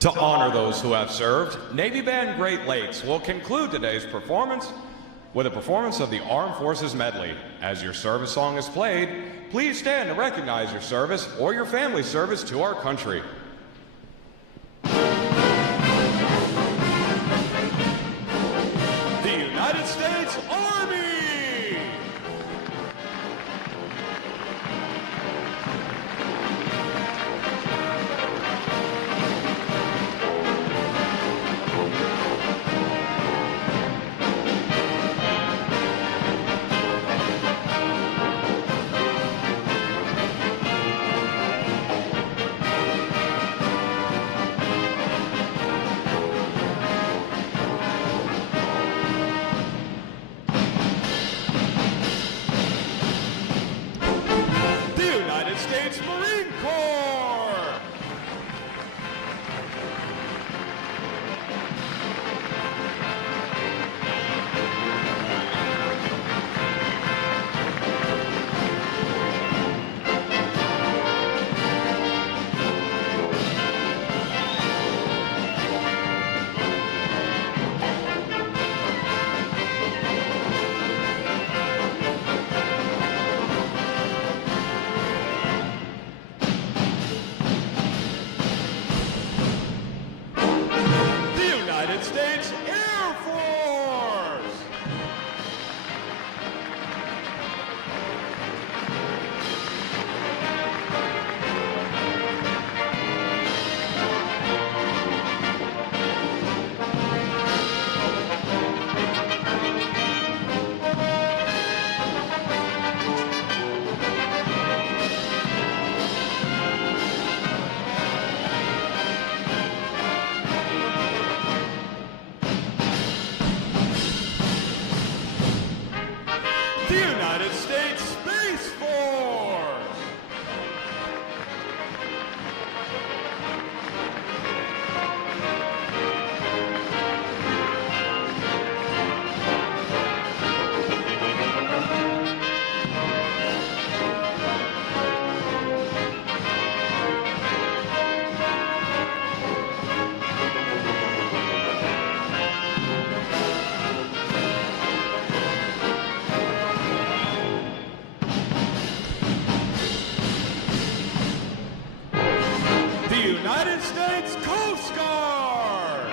To honor those who have served, Navy Band Great Lakes will conclude today's performance with a performance of the Armed Forces Medley. As your service song is played, please stand to recognize your service or your family's service to our country. The United States Army! States Marine Corps! States Air Force! The United States Space Force! United States Coast Guard!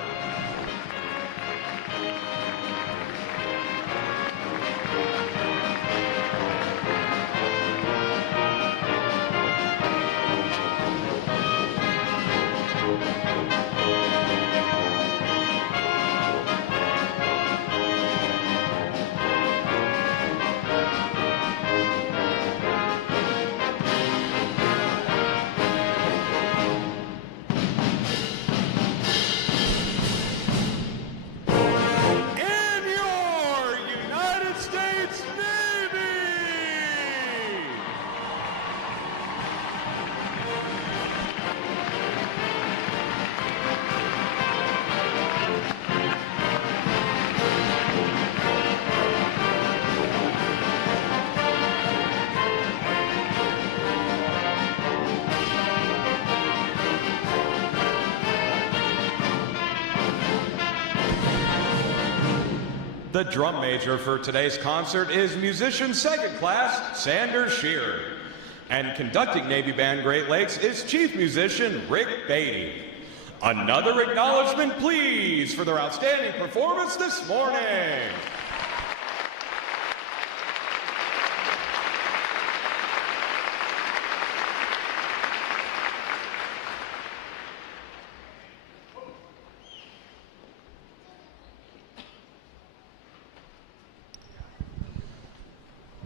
The drum major for today's concert is musician second class Sander Shearer. And conducting Navy Band Great Lakes is chief musician Rick Beatty. Another acknowledgement, please, for their outstanding performance this morning.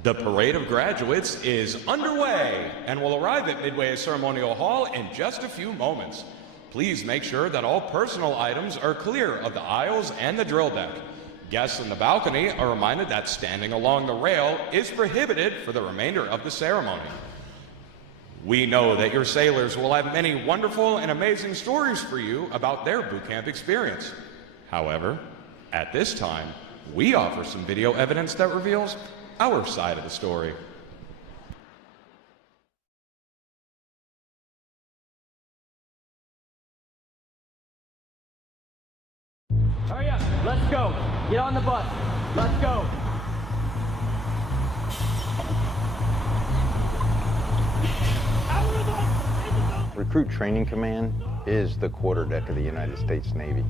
The Parade of Graduates is underway and will arrive at Midway Ceremonial Hall in just a few moments. Please make sure that all personal items are clear of the aisles and the drill deck. Guests in the balcony are reminded that standing along the rail is prohibited for the remainder of the ceremony. We know that your sailors will have many wonderful and amazing stories for you about their boot camp experience. However, at this time, we offer some video evidence that reveals our side of the story. Hurry up. Let's go. Get on the bus. Let's go. Recruit Training Command is the quarterdeck of the United States Navy.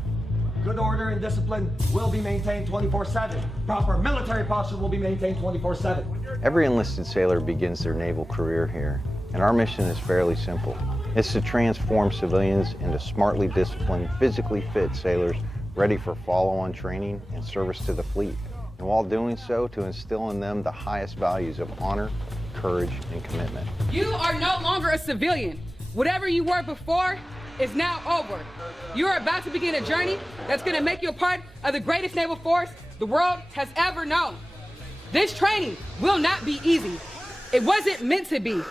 Good order and discipline will be maintained 24/7. Proper military posture will be maintained 24/7. Every enlisted sailor begins their naval career here, and our mission is fairly simple. It's to transform civilians into smartly disciplined, physically fit sailors ready for follow-on training and service to the fleet. And while doing so, to instill in them the highest values of honor, courage, and commitment. You are no longer a civilian. Whatever you were before is now over. You are about to begin a journey that's going to make you a part of the greatest naval force the world has ever known. This training will not be easy. It wasn't meant to be.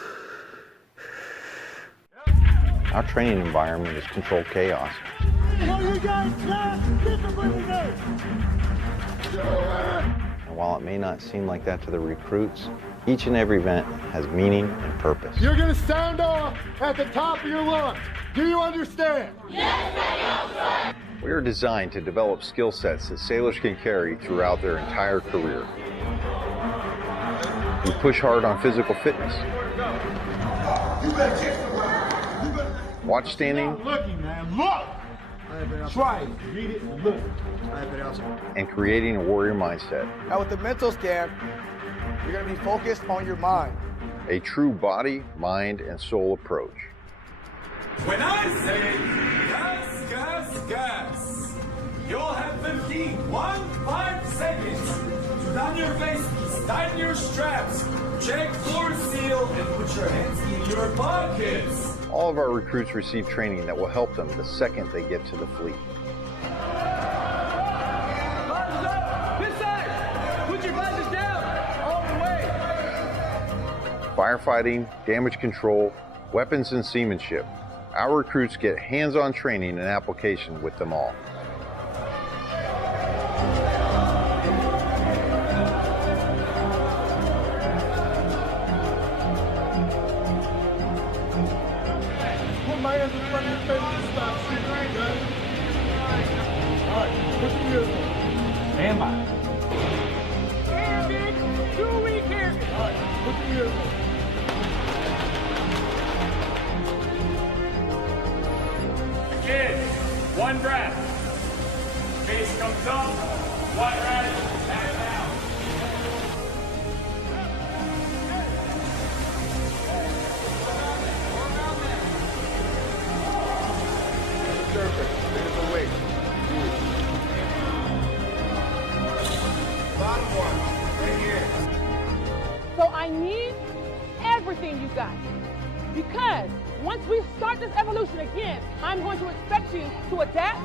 Our training environment is controlled chaos. And while it may not seem like that to the recruits, each and every event has meaning and purpose. You're going to sound off at the top of your lungs. Do you understand? Yes, we are designed to develop skill sets that sailors can carry throughout their entire career. We push hard on physical fitness. Watch standing. Looking, man. Look! Try it. Read it and look. And creating a warrior mindset. Now with the mental scan, you're going to be focused on your mind. A true body, mind, and soul approach. When I say gas, gas, gas, you'll have 15 seconds to down your faces, tighten your straps, check floor seal, and put your hands in your pockets. All of our recruits receive training that will help them the second they get to the fleet. Visors up! This side! Put your visors down! All the way! Firefighting, damage control, weapons and seamanship. Our recruits get hands-on training and application with them all. Put my hands in front of your face and stop shooting. Okay? All right, put your ears on. Stand by. Here, bitch. 2 week here. All right, put your ears on. Kids, one breath. Face comes up, one red, back down. Perfect. Finish the weight. Bottom one, right here. So I need everything you got. Because once we start this evolution again, I'm going to expect you to adapt,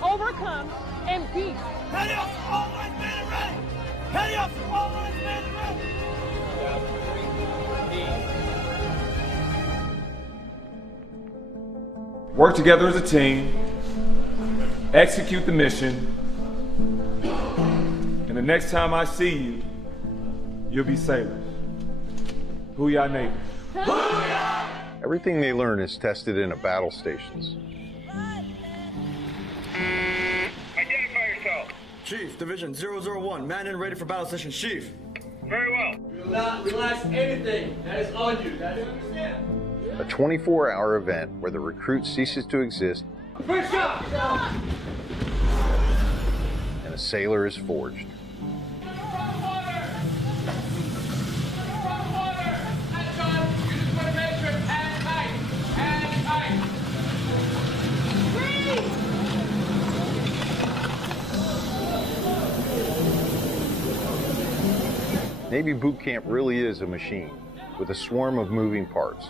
overcome, and beat. Head up, all lines man and ready. Head up, all lines man and ready. Work together as a team, execute the mission, and the next time I see you, you'll be sailors. Hoo-yah Navy. Everything they learn is tested in battle stations. Identify yourself. Chief, Division 001, man in ready for battle session. Chief. Very well. Do not relax anything that is on you. That is understand. A 24-hour event where the recruit ceases to exist First shot! and a sailor is forged. Navy Boot Camp really is a machine with a swarm of moving parts,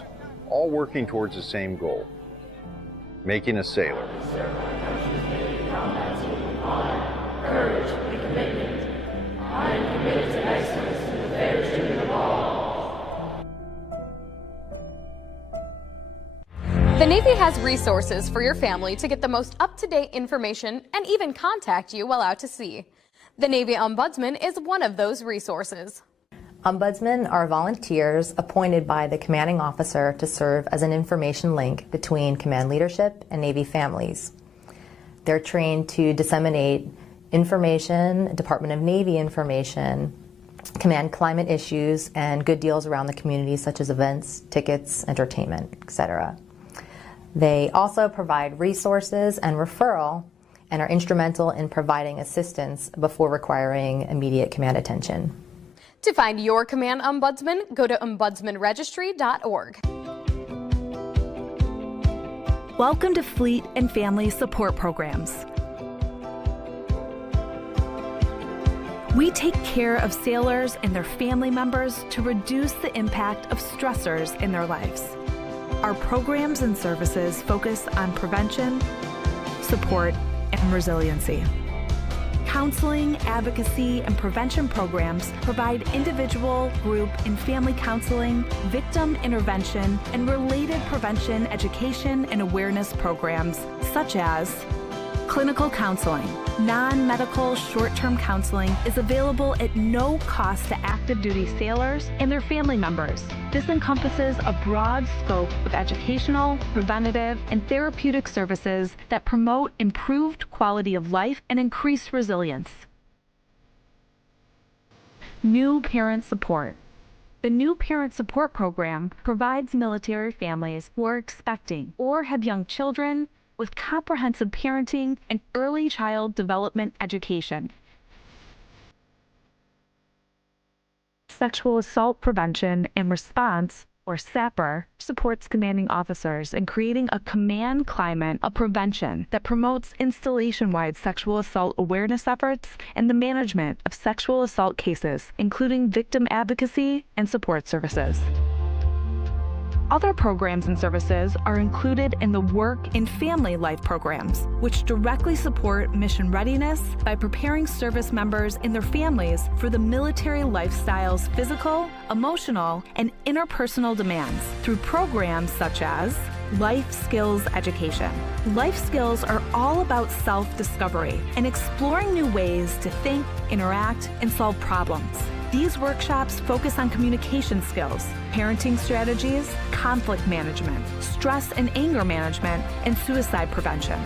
all working towards the same goal, making a sailor. The Navy has resources for your family to get the most up-to-date information and even contact you while out to sea. The Navy Ombudsman is one of those resources. Ombudsmen are volunteers appointed by the commanding officer to serve as an information link between command leadership and Navy families. They're trained to disseminate information, Department of Navy information, command climate issues, and good deals around the community, such as events, tickets, entertainment, etc. They also provide resources and referral and are instrumental in providing assistance before requiring immediate command attention. To find your command ombudsman, go to ombudsmanregistry.org. Welcome to Fleet and Family Support Programs. We take care of sailors and their family members to reduce the impact of stressors in their lives. Our programs and services focus on prevention, support, and resiliency. Counseling, advocacy, and prevention programs provide individual, group, and family counseling, victim intervention, and related prevention, education, and awareness programs such as clinical counseling. Non-medical short-term counseling is available at no cost to active duty sailors and their family members. This encompasses a broad scope of educational, preventative, and therapeutic services that promote improved quality of life and increase resilience. New Parent Support. The New Parent Support Program provides military families who are expecting or have young children with comprehensive parenting and early child development education. Sexual Assault Prevention and Response, or SAPR, supports commanding officers in creating a command climate of prevention that promotes installation-wide sexual assault awareness efforts and the management of sexual assault cases, including victim advocacy and support services. Other programs and services are included in the Work and Family Life programs, which directly support mission readiness by preparing service members and their families for the military lifestyle's physical, emotional, and interpersonal demands through programs such as Life Skills Education. Life skills are all about self-discovery and exploring new ways to think, interact, and solve problems. These workshops focus on communication skills, parenting strategies, conflict management, stress and anger management, and suicide prevention.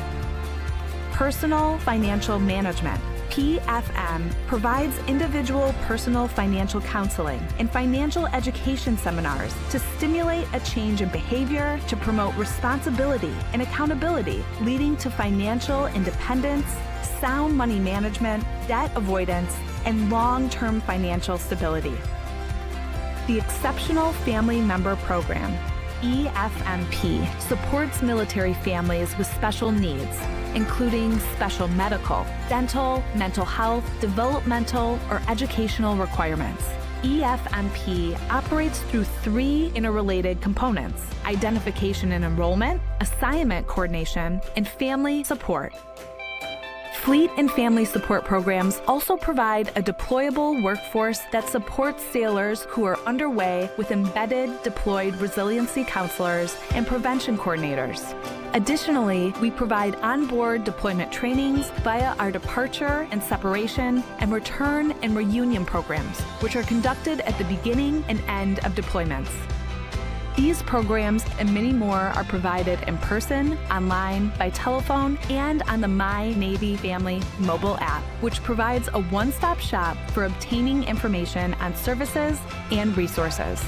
Personal Financial Management, PFM, provides individual personal financial counseling and financial education seminars to stimulate a change in behavior to promote responsibility and accountability, leading to financial independence, sound money management, debt avoidance, and long-term financial stability. The Exceptional Family Member Program, EFMP, supports military families with special needs, including special medical, dental, mental health, developmental, or educational requirements. EFMP operates through 3 interrelated components: identification and enrollment, assignment coordination, and family support. Fleet and family support programs also provide a deployable workforce that supports sailors who are underway with embedded deployed resiliency counselors and prevention coordinators. Additionally, we provide onboard deployment trainings via our departure and separation and return and reunion programs, which are conducted at the beginning and end of deployments. These programs and many more are provided in person, online, by telephone, and on the My Navy Family mobile app, which provides a one-stop shop for obtaining information on services and resources.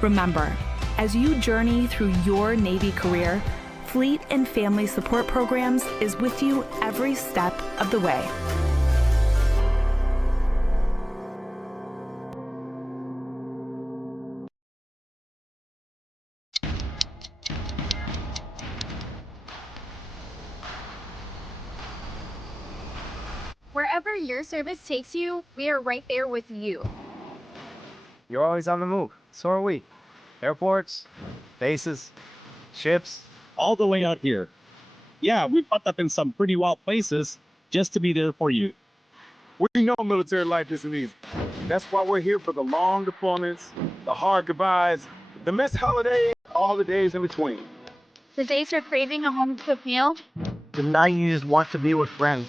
Remember, as you journey through your Navy career, Fleet and Family Support Programs is with you every step of the way. Wherever your service takes you, we are right there with you. You're always on the move. So are we. Airports, bases, ships, all the way out here. Yeah, we popped up in some pretty wild places just to be there for you. We know military life isn't easy. That's why we're here for the long deployments, the hard goodbyes, the missed holidays, all the days in between. The days you're craving a home-cooked meal. The night you just want to be with friends.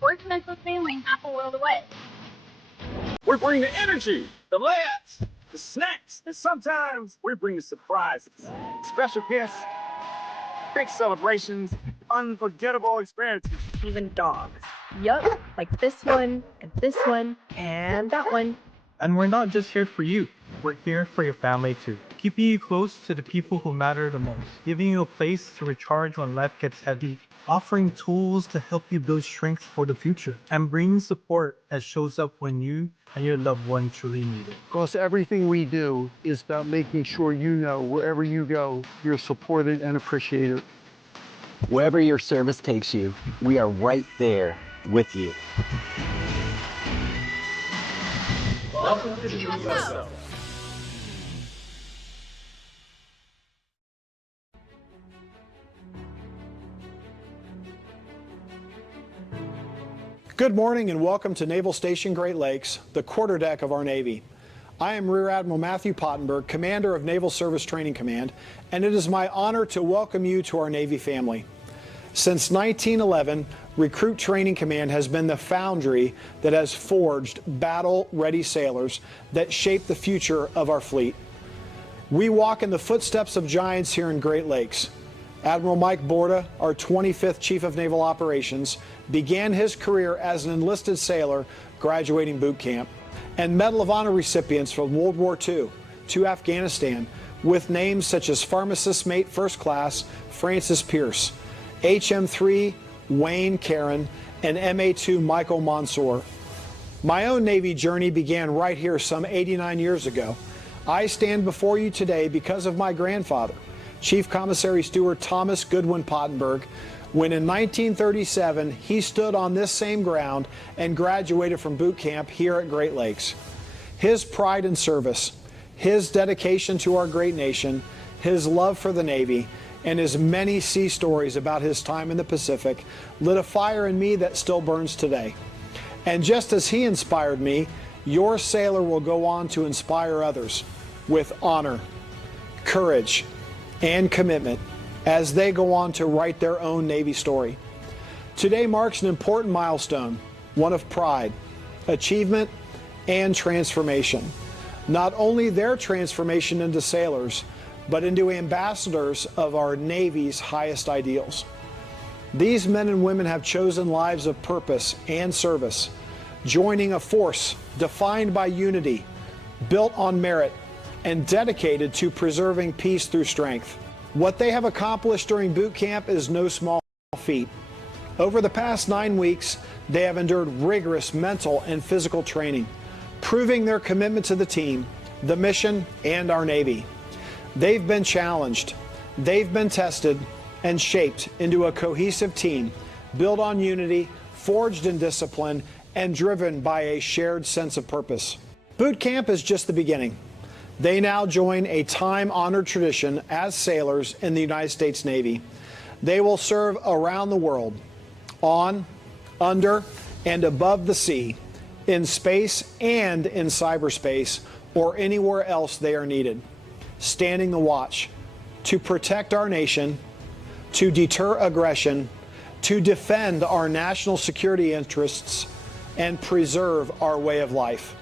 Or connect with family half a world away. We bring the energy, the laughs, the snacks, and sometimes we bring the surprises. Special guests, big celebrations, unforgettable experiences. Even dogs. Yup, like this one, and that one. And we're not just here for you. We're here for your family too. Keeping you close to the people who matter the most. Giving you a place to recharge when life gets heavy. Offering tools to help you build strength for the future. And bringing support that shows up when you and your loved one truly need it. Because everything we do is about making sure you know wherever you go, you're supported and appreciated. Wherever your service takes you, we are right there with you. Welcome to the USO. Good morning and welcome to Naval Station Great Lakes, the quarterdeck of our Navy. I am Rear Admiral Matthew Pottenberg, Commander of Naval Service Training Command, and it is my honor to welcome you to our Navy family. Since 1911, Recruit Training Command has been the foundry that has forged battle-ready sailors that shape the future of our fleet. We walk in the footsteps of giants here in Great Lakes. Admiral Mike Borda, our 25th Chief of Naval Operations, began his career as an enlisted sailor graduating boot camp, and Medal of Honor recipients from World War II to Afghanistan with names such as Pharmacist Mate First Class Francis Pierce, HM3 Wayne Karen, and MA2 Michael Mansour. My own Navy journey began right here some 89 years ago. I stand before you today because of my grandfather, Chief Commissary Steward Thomas Goodwin Pottenberg, when in 1937 he stood on this same ground and graduated from boot camp here at Great Lakes. His pride in service, his dedication to our great nation, his love for the Navy, and his many sea stories about his time in the Pacific lit a fire in me that still burns today. And just as he inspired me, your sailor will go on to inspire others with honor, courage, and commitment as they go on to write their own Navy story. Today marks an important milestone, one of pride, achievement, and transformation. Not only their transformation into sailors, but into ambassadors of our Navy's highest ideals. These men and women have chosen lives of purpose and service, joining a force defined by unity, built on merit, and dedicated to preserving peace through strength. What they have accomplished during boot camp is no small feat. Over the past 9 weeks, they have endured rigorous mental and physical training, proving their commitment to the team, the mission, and our Navy. They've been challenged, they've been tested, and shaped into a cohesive team, built on unity, forged in discipline, and driven by a shared sense of purpose. Boot camp is just the beginning. They now join a time-honored tradition as sailors in the United States Navy. They will serve around the world, on, under, and above the sea, in space and in cyberspace, or anywhere else they are needed, standing the watch to protect our nation, to deter aggression, to defend our national security interests, and preserve our way of life.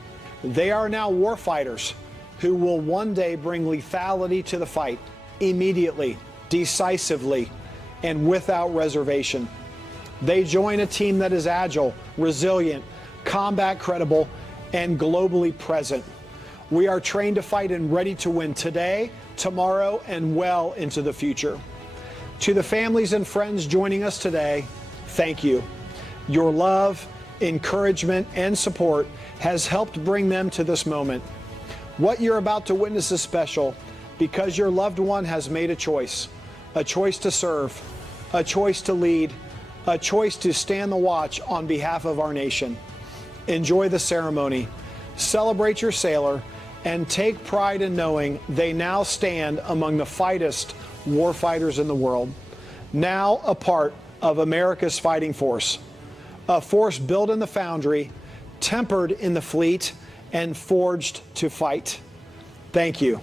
They are now warfighters who will one day bring lethality to the fight, immediately, decisively, and without reservation. They join a team that is agile, resilient, combat credible, and globally present. We are trained to fight and ready to win today, tomorrow, and well into the future. To the families and friends joining us today, thank you. Your love, encouragement, and support has helped bring them to this moment. What you're about to witness is special because your loved one has made a choice to serve, a choice to lead, a choice to stand the watch on behalf of our nation. Enjoy the ceremony, celebrate your sailor, and take pride in knowing they now stand among the fightest warfighters in the world, now a part of America's fighting force, a force built in the foundry, tempered in the fleet, and forged to fight. Thank you.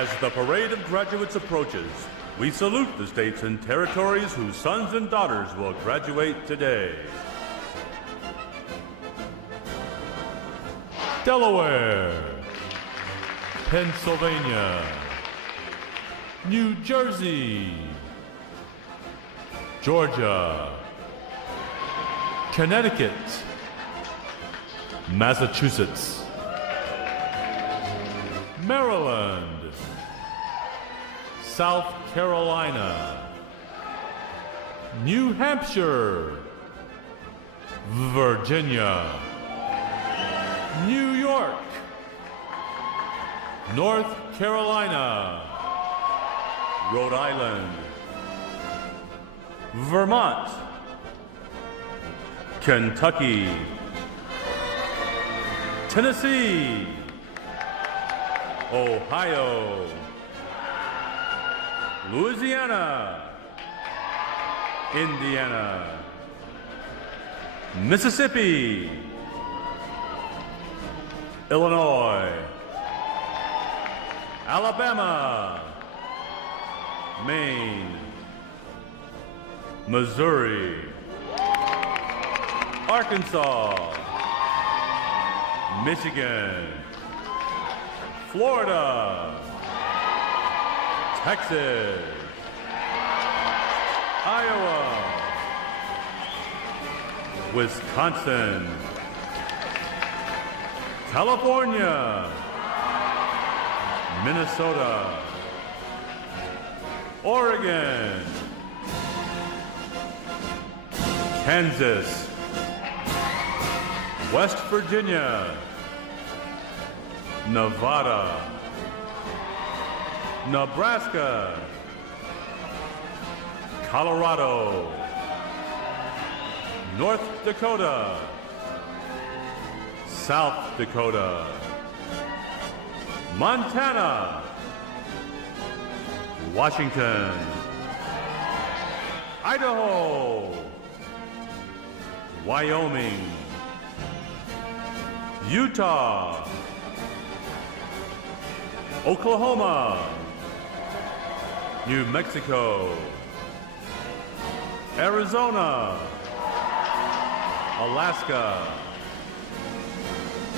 As the parade of graduates approaches, we salute the states and territories whose sons and daughters will graduate today. Delaware, Pennsylvania, New Jersey, Georgia, Connecticut, Massachusetts, Maryland, South Carolina, New Hampshire, Virginia, New York, North Carolina, Rhode Island, Vermont, Kentucky, Tennessee, Ohio, Louisiana, Indiana, Mississippi, Illinois, Alabama, Maine, Missouri, Arkansas, Michigan, Florida, Texas, Iowa, Wisconsin, California, Minnesota, Oregon, Kansas, West Virginia, Nevada, Nebraska, Colorado, North Dakota, South Dakota, Montana, Washington, Idaho, Wyoming, Utah, Oklahoma, New Mexico, Arizona, Alaska,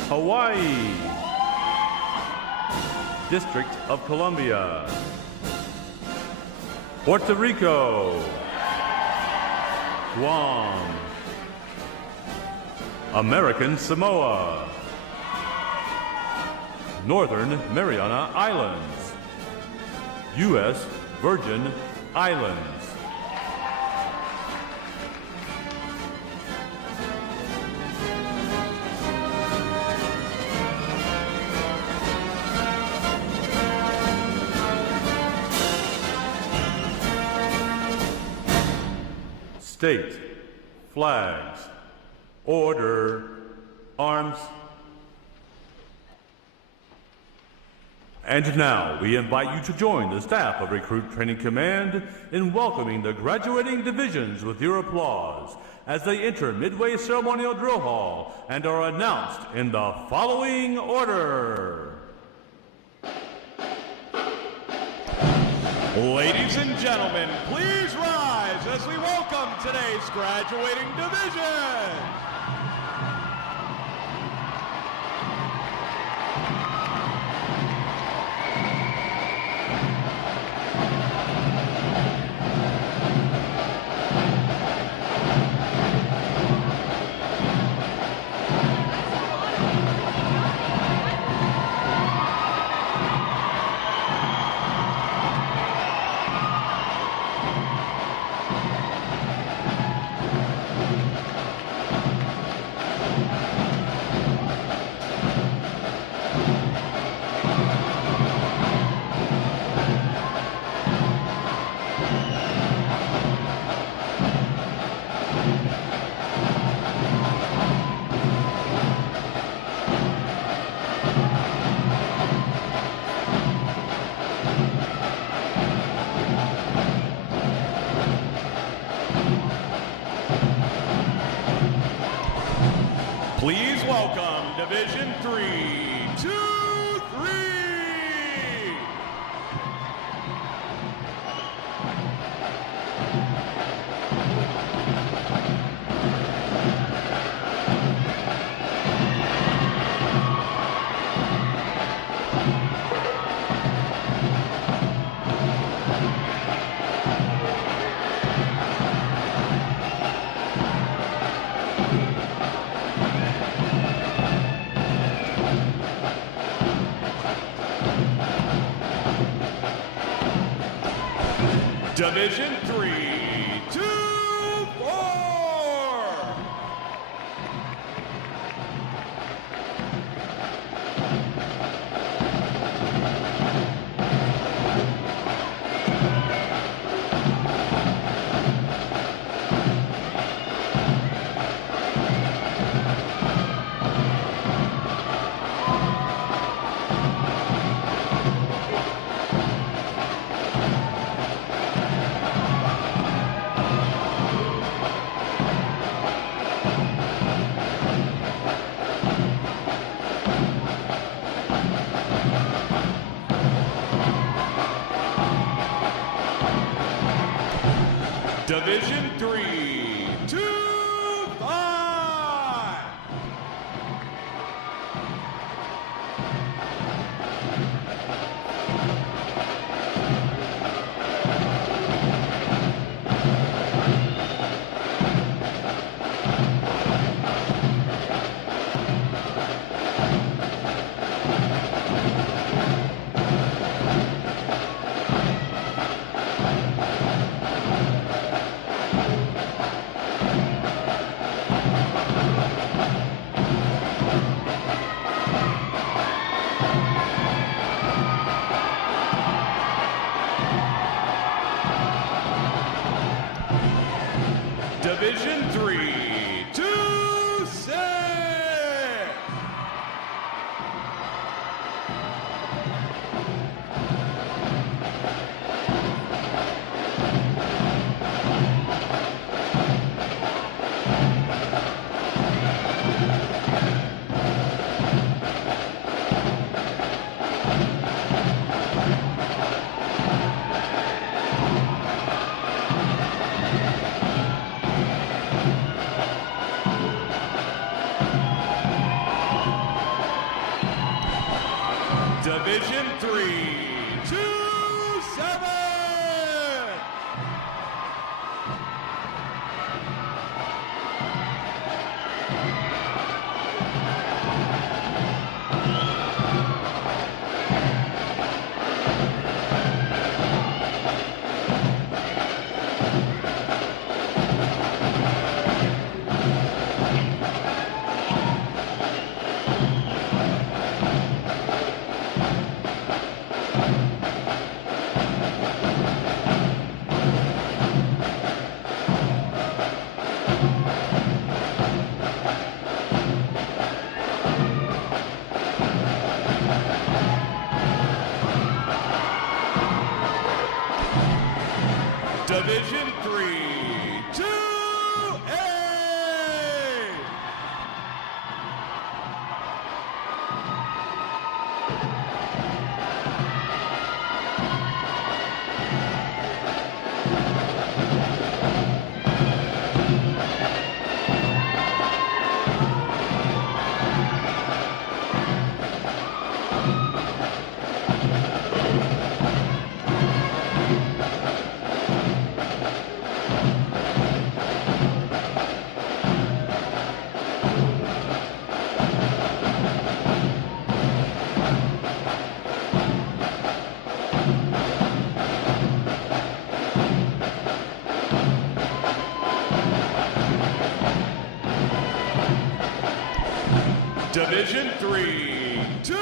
Hawaii, District of Columbia, Puerto Rico, Guam, American Samoa, Northern Mariana Islands, U.S. Virgin Islands, state, flags, order, arms. And now we invite you to join the staff of Recruit Training Command in welcoming the graduating divisions with your applause as they enter Midway Ceremonial Drill Hall and are announced in the following order. Ladies and gentlemen, please rise as we welcome today's graduating division. Please welcome Division 3, 2, 3. Division 3, 2, 4. Division 3, 2, 5. Division 3, 2, 6. Division 3, 2A. Division 3, 2-9.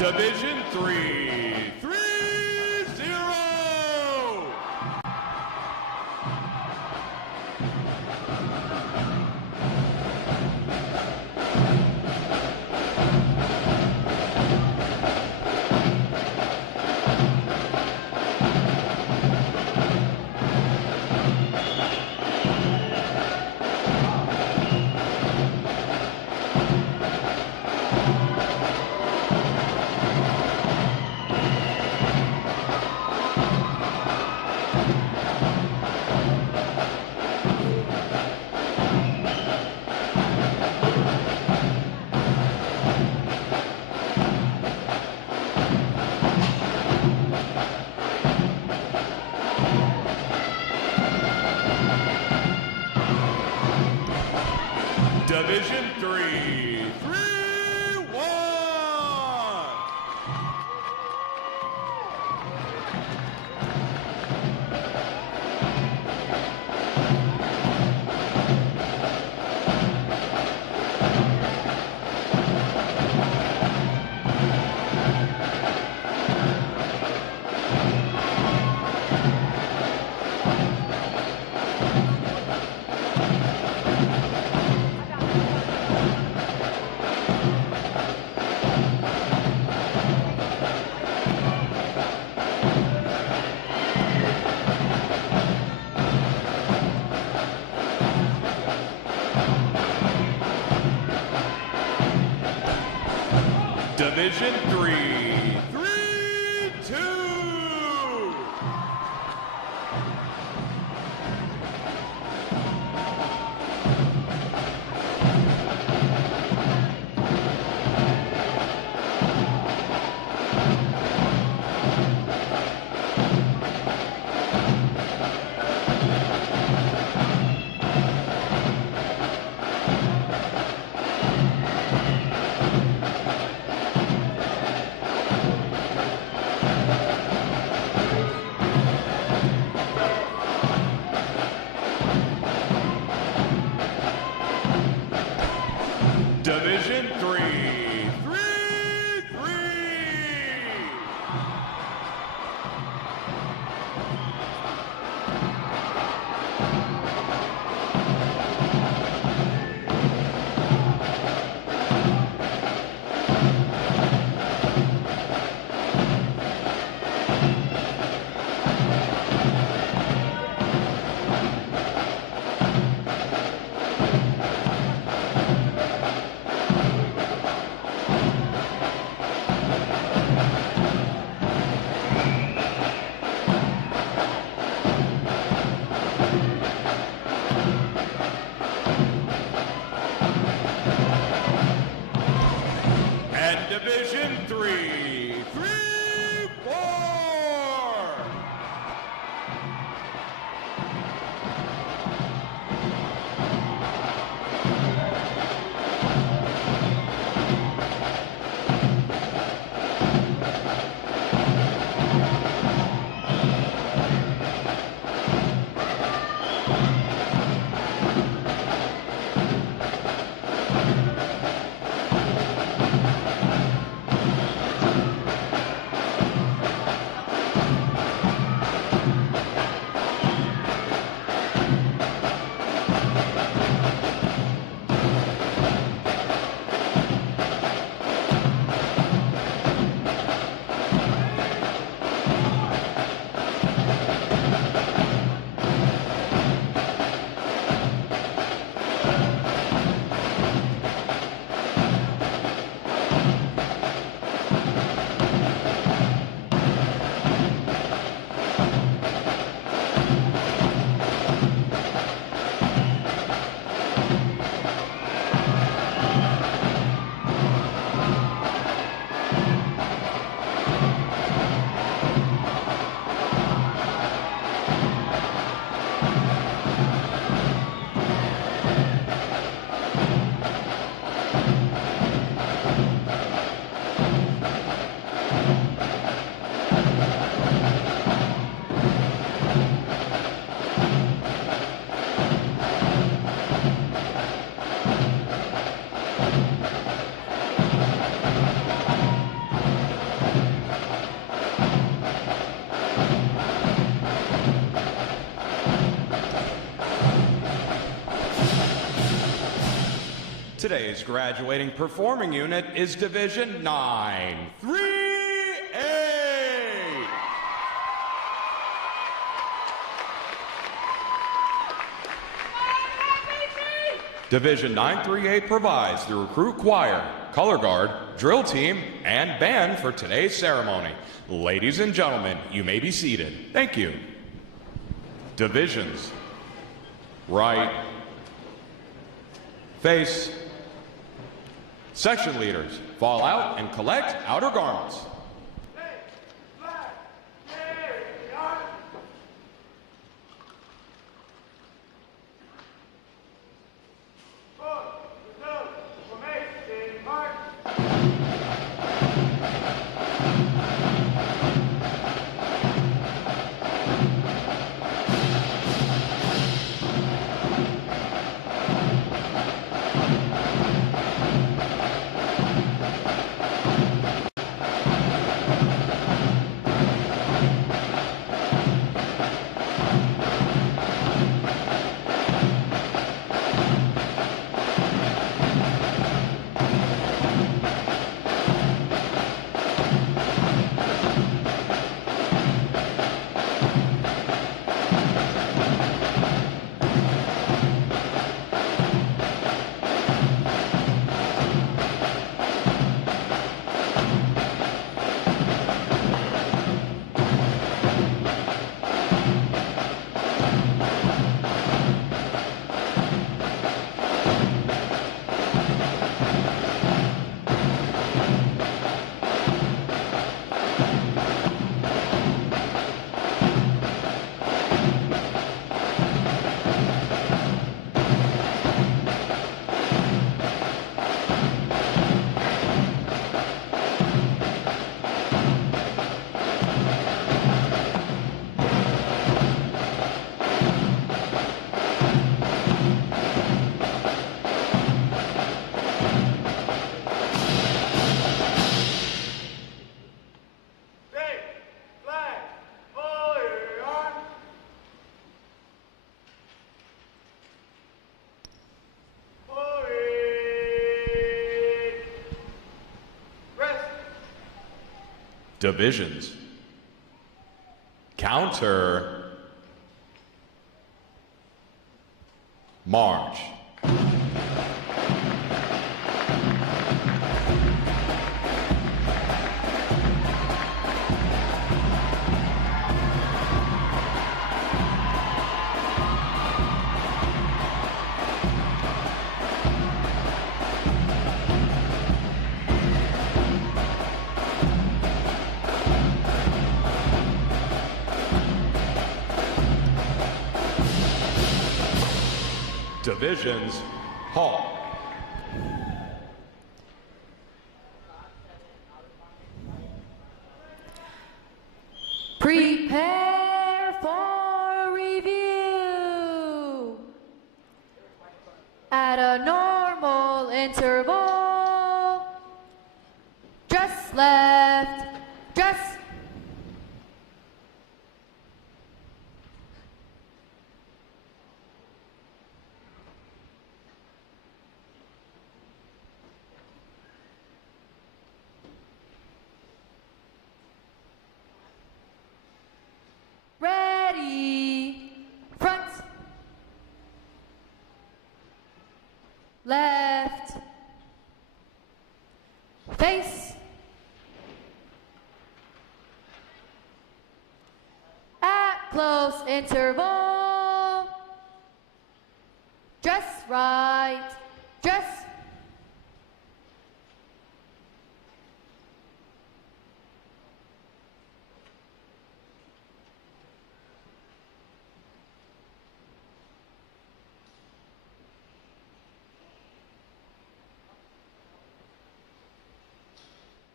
Division 3, 3-0. Division 3, 3-1. Division 3, 3-2. Today's graduating performing unit is Division 9, 3A. Division 9 3A provides the recruit choir, color guard, drill team, and band for today's ceremony. Ladies and gentlemen, you may be seated. Thank you. Divisions. Right. Face. Section leaders, fall out and collect outer garments. Divisions. Counter. March. Divisions, halt. Prepare for review. At a normal interval. Dress left, dress. Ready, front, left, face, at close interval, dress right, dress.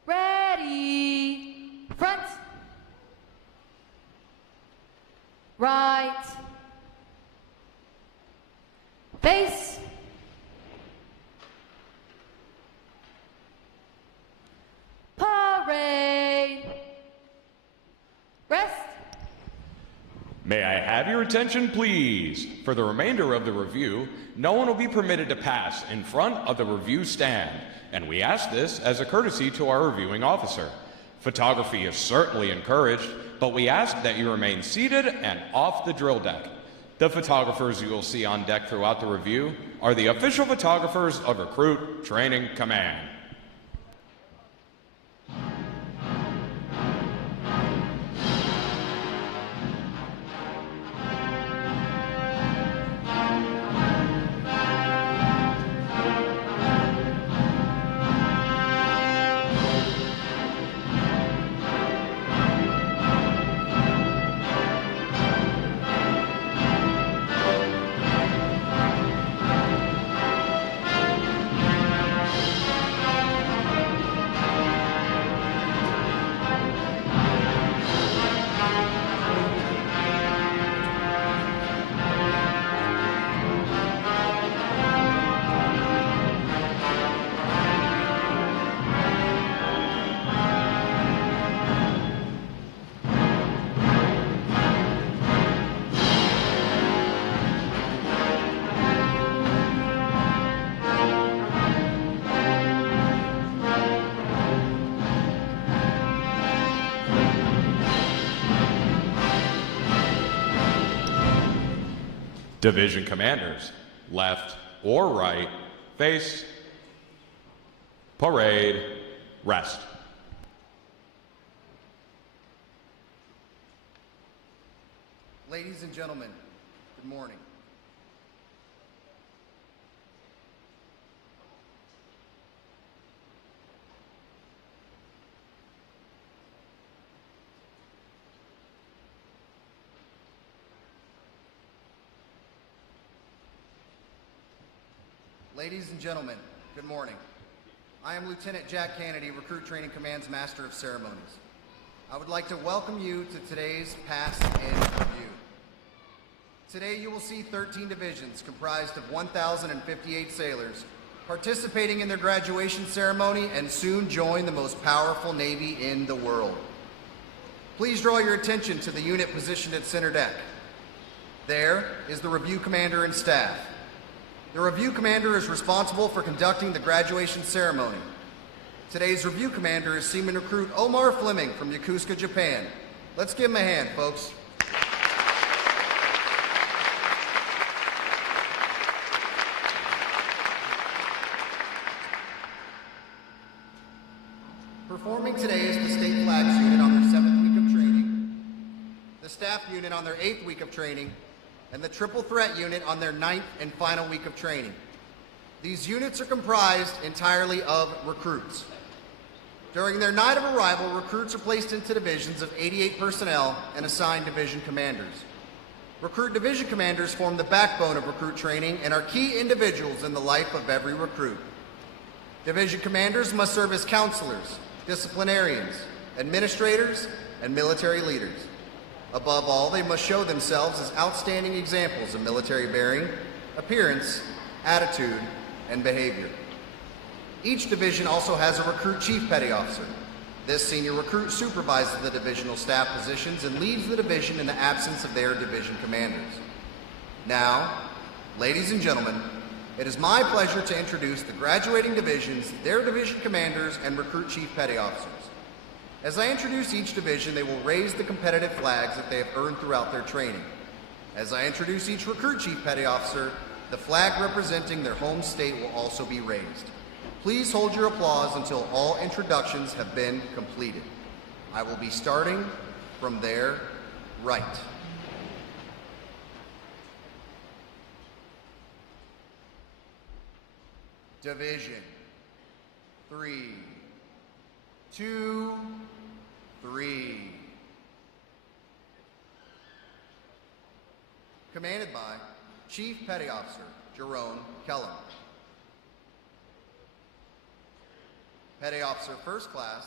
Ready, front, right, face, parade, rest. May I have your attention, please? For the remainder of the review, no one will be permitted to pass in front of the review stand, and we ask this as a courtesy to our reviewing officer. Photography is certainly encouraged, but we ask that you remain seated and off the drill deck. The photographers you will see on deck throughout the review are the official photographers of Recruit Training Command. Division commanders, left or right, face, parade, rest. Ladies and gentlemen, good morning. Ladies and gentlemen, good morning. I am Lieutenant Jack Kennedy, Recruit Training Command's Master of Ceremonies. I would like to welcome you to today's Pass In Review. Today you will see 13 divisions comprised of 1,058 sailors participating in their graduation ceremony and soon join the most powerful Navy in the world. Please draw your attention to the unit positioned at center deck. There is the Review Commander and staff. The Review Commander is responsible for conducting the graduation ceremony. Today's Review Commander is Seaman Recruit Omar Fleming from Yokosuka, Japan. Let's give him a hand, folks. Performing today is the State Flags Unit on their 7th week of training, the Staff Unit on their 8th week of training, and the Triple Threat Unit on their 9th and final week of training. These units are comprised entirely of recruits. During their night of arrival, recruits are placed into divisions of 88 personnel and assigned division commanders. Recruit division commanders form the backbone of recruit training and are key individuals in the life of every recruit. Division commanders must serve as counselors, disciplinarians, administrators, and military leaders. Above all, they must show themselves as outstanding examples of military bearing, appearance, attitude, and behavior. Each division also has a recruit chief petty officer. This senior recruit supervises the divisional staff positions and leads the division in the absence of their division commanders. Now, ladies and gentlemen, it is my pleasure to introduce the graduating divisions, their division commanders, and recruit chief petty officers. As I introduce each division, they will raise the competitive flags that they have earned throughout their training. As I introduce each recruit chief petty officer, the flag representing their home state will also be raised. Please hold your applause until all introductions have been completed. I will be starting from their right. Division 3, 2, 3. Commanded by Chief Petty Officer Jerome Kellum. Petty Officer First Class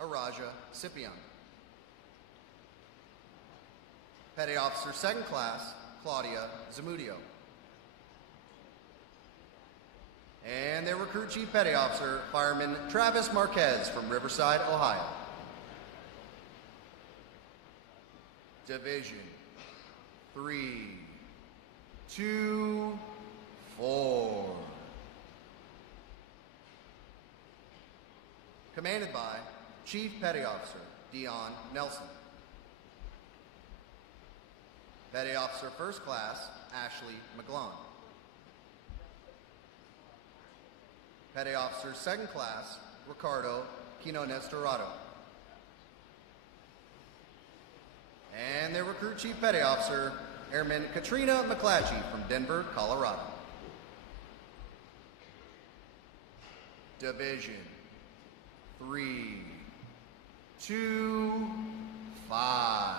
Araja Scipion. Petty Officer Second Class Claudia Zamudio. And their Recruit Chief Petty Officer, Fireman Travis Marquez from Riverside, Ohio. Division 3, 2, 4. Commanded by Chief Petty Officer Dion Nelson. Petty Officer First Class Ashley McGlon. Petty Officer Second Class Ricardo Quinones Dorado. And their Recruit Chief Petty Officer Airman Katrina McClatchy from Denver, Colorado. Division 3, 2, 5.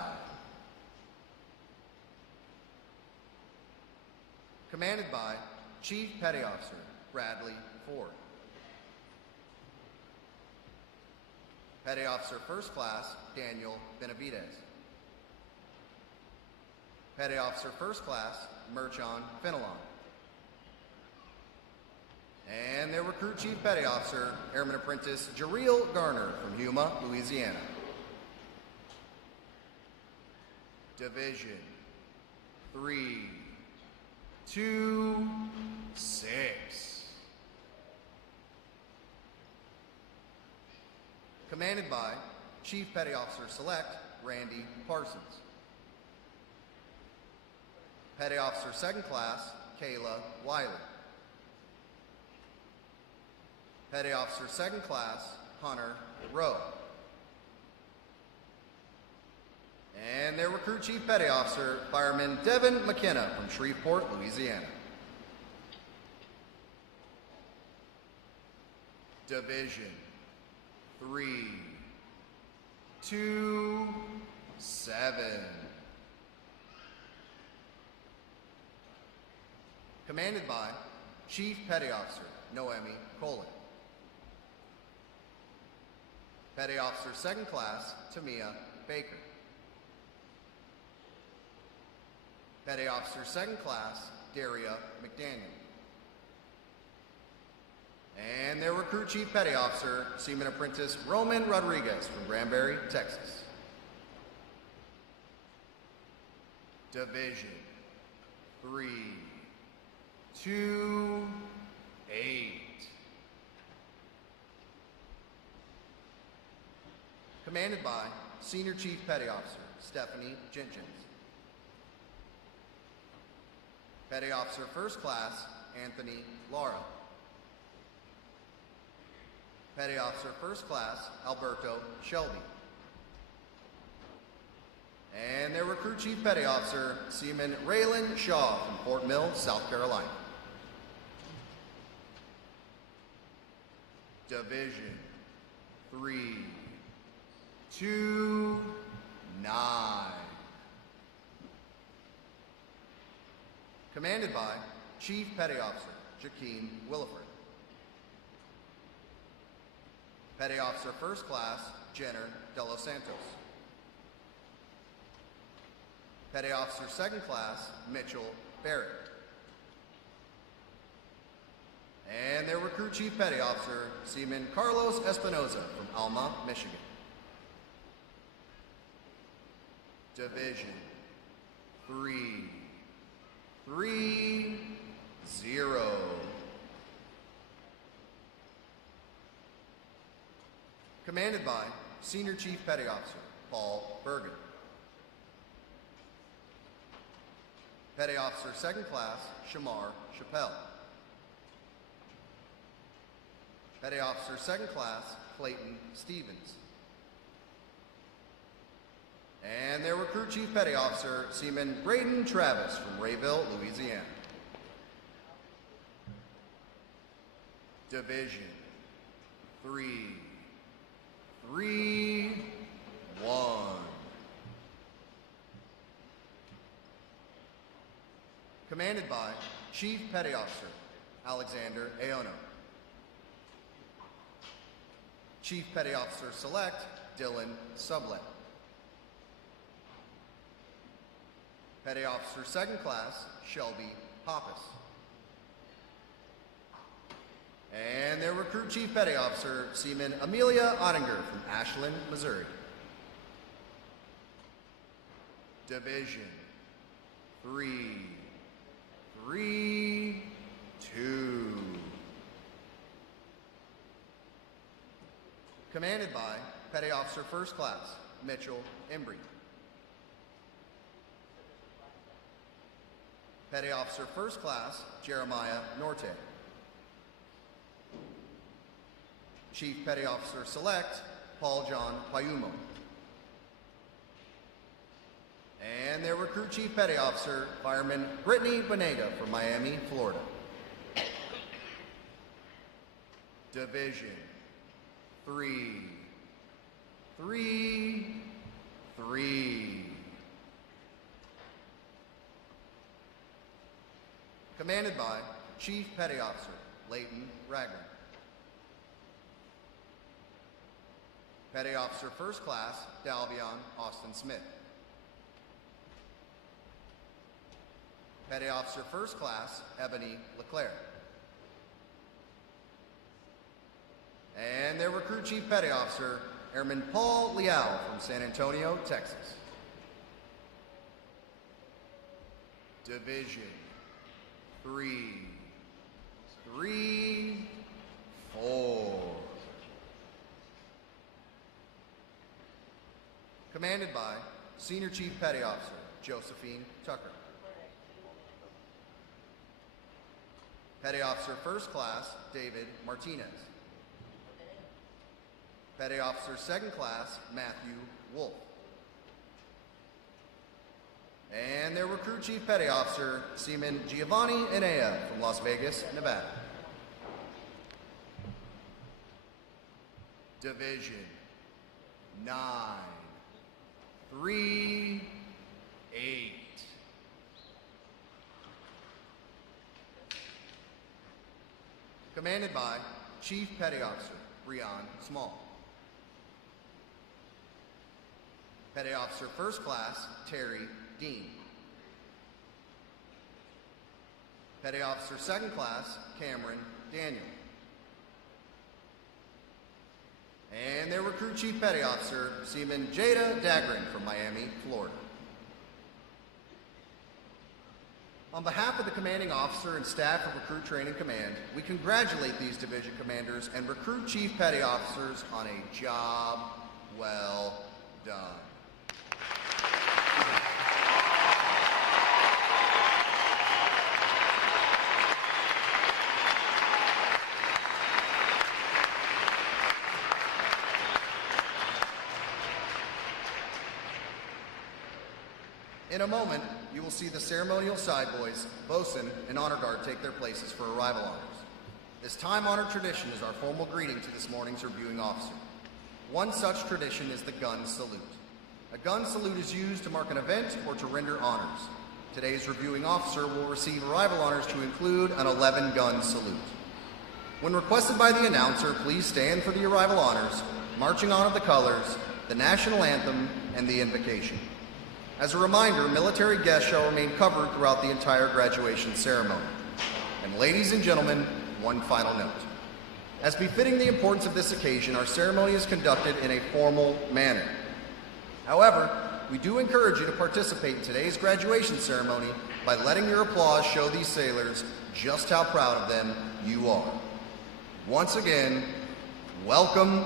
Commanded by Chief Petty Officer Bradley Ford. Petty Officer First Class Daniel Benavides. Petty Officer First Class Merchon Fenelon. And their Recruit Chief Petty Officer Airman Apprentice Jareel Garner from Yuma, Louisiana. Division 3, 2, 6. Commanded by Chief Petty Officer Select Randy Parsons. Petty Officer Second Class Kayla Wiley. Petty Officer Second Class Hunter Rowe. And their Recruit Chief Petty Officer Fireman Devin McKenna from Shreveport, Louisiana. Division 3, 2, 7. Commanded by Chief Petty Officer Noemi Colin. Petty Officer Second Class Tamia Baker. Petty Officer Second Class Daria McDaniel. And their Recruit Chief Petty Officer Seaman Apprentice Roman Rodriguez from Granbury, Texas. Division 3, 2, 8. Commanded by Senior Chief Petty Officer Stephanie Jenkins. Petty Officer First Class Anthony Lara. Petty Officer First Class Alberto Shelby. And their Recruit Chief Petty Officer Seaman Raylan Shaw from Fort Mill, South Carolina. Division 3, 2, 9. Commanded by Chief Petty Officer Jakeem Williford. Petty Officer First Class Jenner De Los Santos. Petty Officer Second Class Mitchell Barrett. And their Recruit Chief Petty Officer Seaman Carlos Espinoza from Alma, Michigan. Division 3, 3, 0. Commanded by Senior Chief Petty Officer Paul Bergen. Petty Officer Second Class Shamar Chappelle. Petty Officer Second Class Clayton Stevens. And their Recruit Chief Petty Officer Seaman Braden Travis from Rayville, Louisiana. Division 3, 3, 1. Commanded by Chief Petty Officer Alexander Aono. Chief Petty Officer Select Dylan Sublet. Petty Officer Second Class Shelby Hoppus. And their Recruit Chief Petty Officer Seaman Amelia Ottinger from Ashland, Missouri. Division 3, 3, 2. Commanded by Petty Officer First Class Mitchell Embry. Petty Officer First Class Jeremiah Norte. Chief Petty Officer Select Paul John Payumo. And their Recruit Chief Petty Officer Fireman Brittany Benega from Miami, Florida. Division 3, 3, 3. Commanded by Chief Petty Officer Leighton Ragland. Petty Officer First Class Dalvion Austin Smith. Petty Officer First Class Ebony Leclerc. And their Recruit Chief Petty Officer Airman Paul Leal from San Antonio, Texas. Division 3, 3, 4. Commanded by Senior Chief Petty Officer Josephine Tucker. Petty Officer First Class David Martinez. Petty Officer Second Class Matthew Wolf. And their Recruit Chief Petty Officer Seaman Giovanni Enea from Las Vegas, Nevada. Division 9, 3, 8. Commanded by Chief Petty Officer Breon Small. Petty Officer First Class Terry Dean. Petty Officer Second Class Cameron Daniel. And their Recruit Chief Petty Officer Seaman Jada Dagrin from Miami, Florida. On behalf of the Commanding Officer and staff of Recruit Training Command, we congratulate these division commanders and Recruit Chief Petty Officers on a job well done. In a moment, you will see the ceremonial side boys, bosun, and honor guard take their places for arrival honors. This time-honored tradition is our formal greeting to this morning's reviewing officer. One such tradition is the gun salute. A gun salute is used to mark an event or to render honors. Today's reviewing officer will receive arrival honors to include an 11-gun salute. When requested by the announcer, please stand for the arrival honors, marching on of the colors, the national anthem, and the invocation. As a reminder, military guests shall remain covered throughout the entire graduation ceremony. And ladies and gentlemen, one final note. As befitting the importance of this occasion, our ceremony is conducted in a formal manner. However, we do encourage you to participate in today's graduation ceremony by letting your applause show these sailors just how proud of them you are. Once again, welcome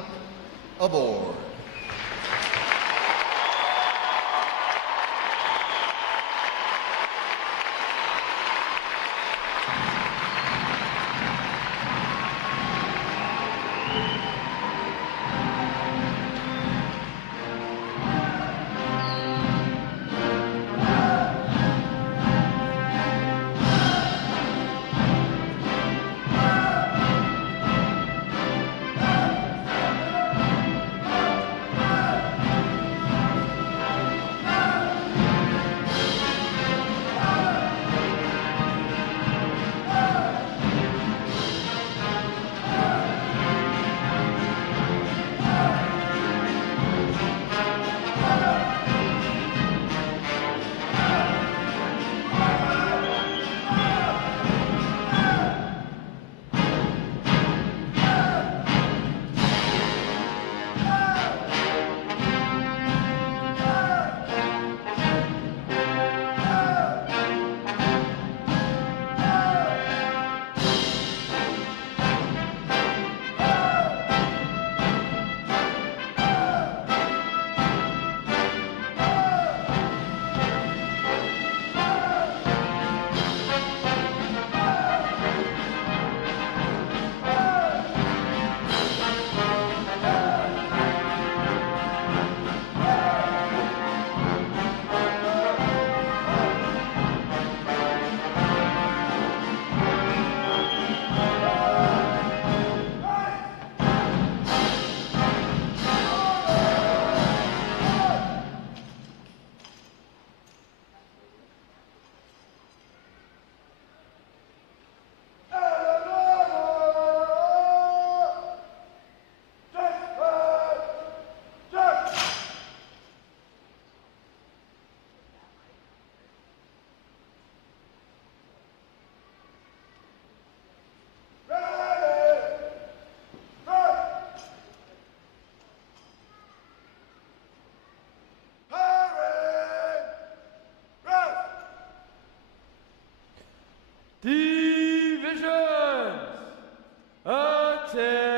aboard. Divisions! Attention!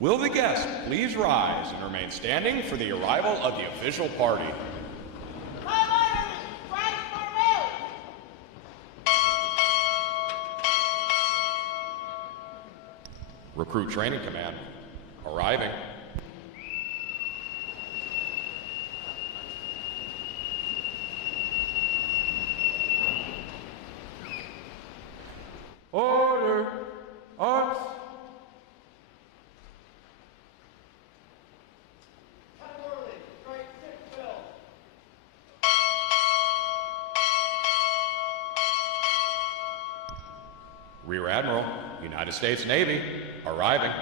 Will the guests please rise and remain standing for the arrival of the official party? Recruit Training Command, arriving. Order! Arms! Rear Admiral, United States Navy, arriving.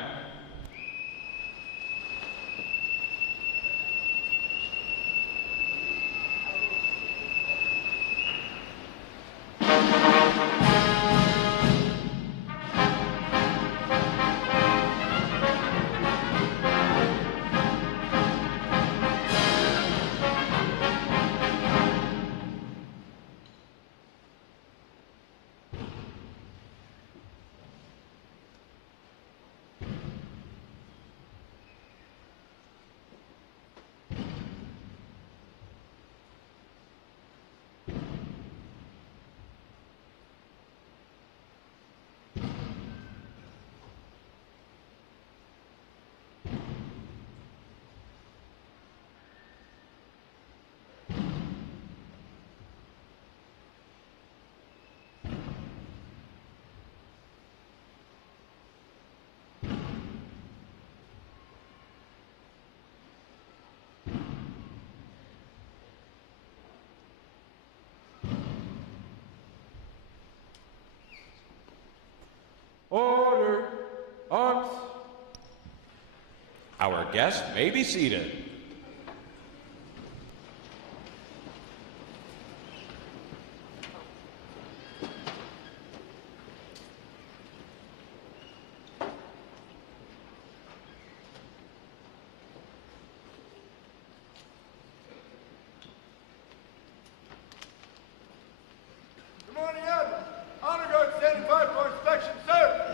Order! Arms! Our guests may be seated. Good morning, Admiral. Honor Guard standing by for inspection, sir.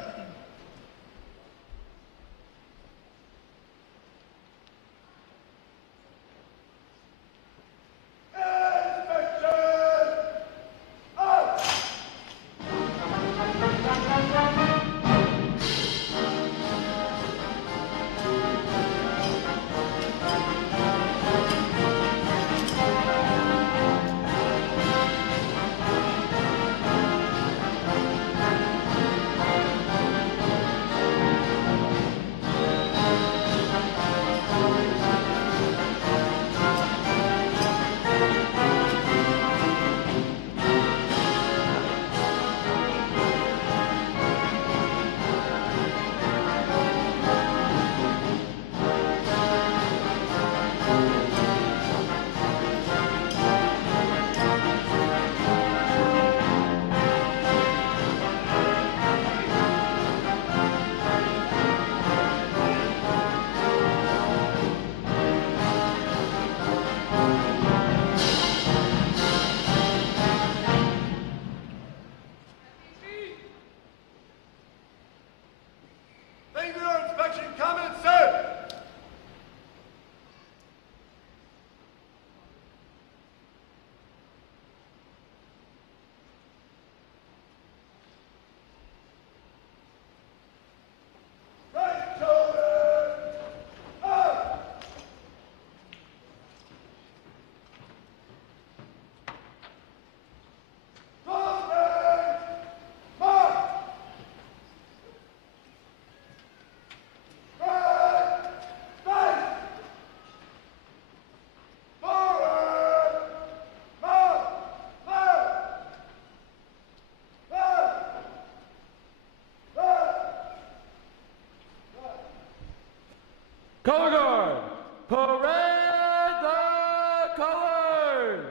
Color guard, parade the colors!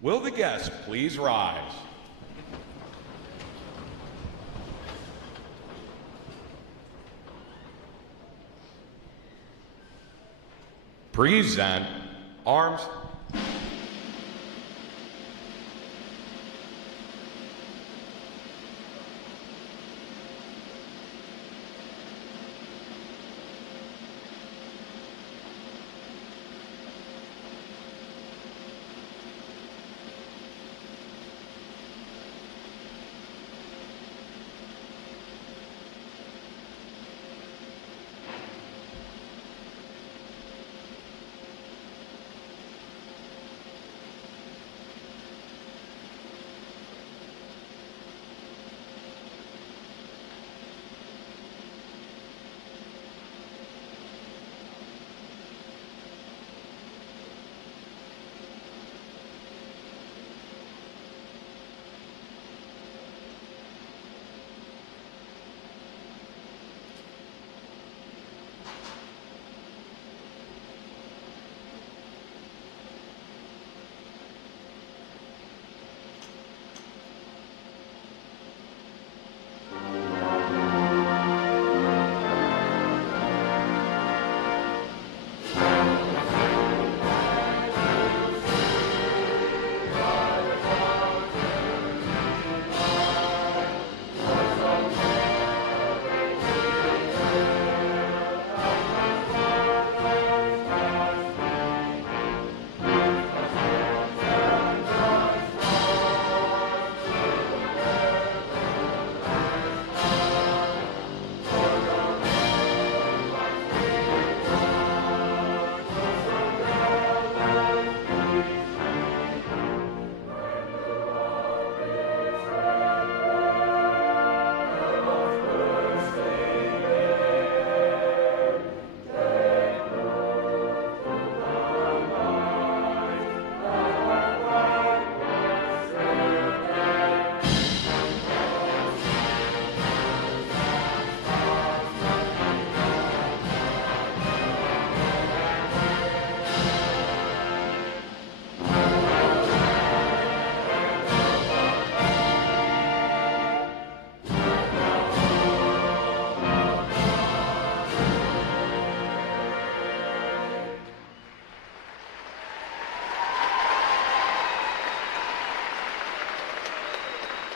Will the guests please rise? Present arms.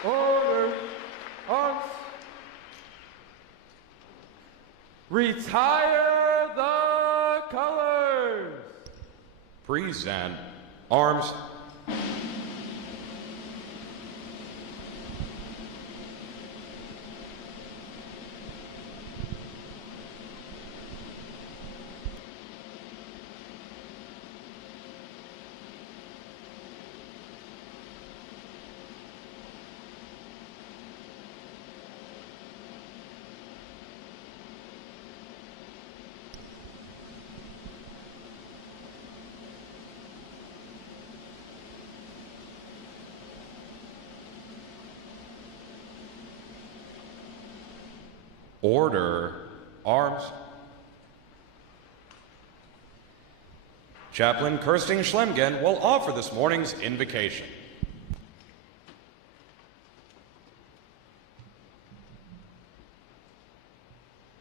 Order, arms. Retire the colors. Present arms. Order, arms. Chaplain Kirsting Schlemgen will offer this morning's invocation.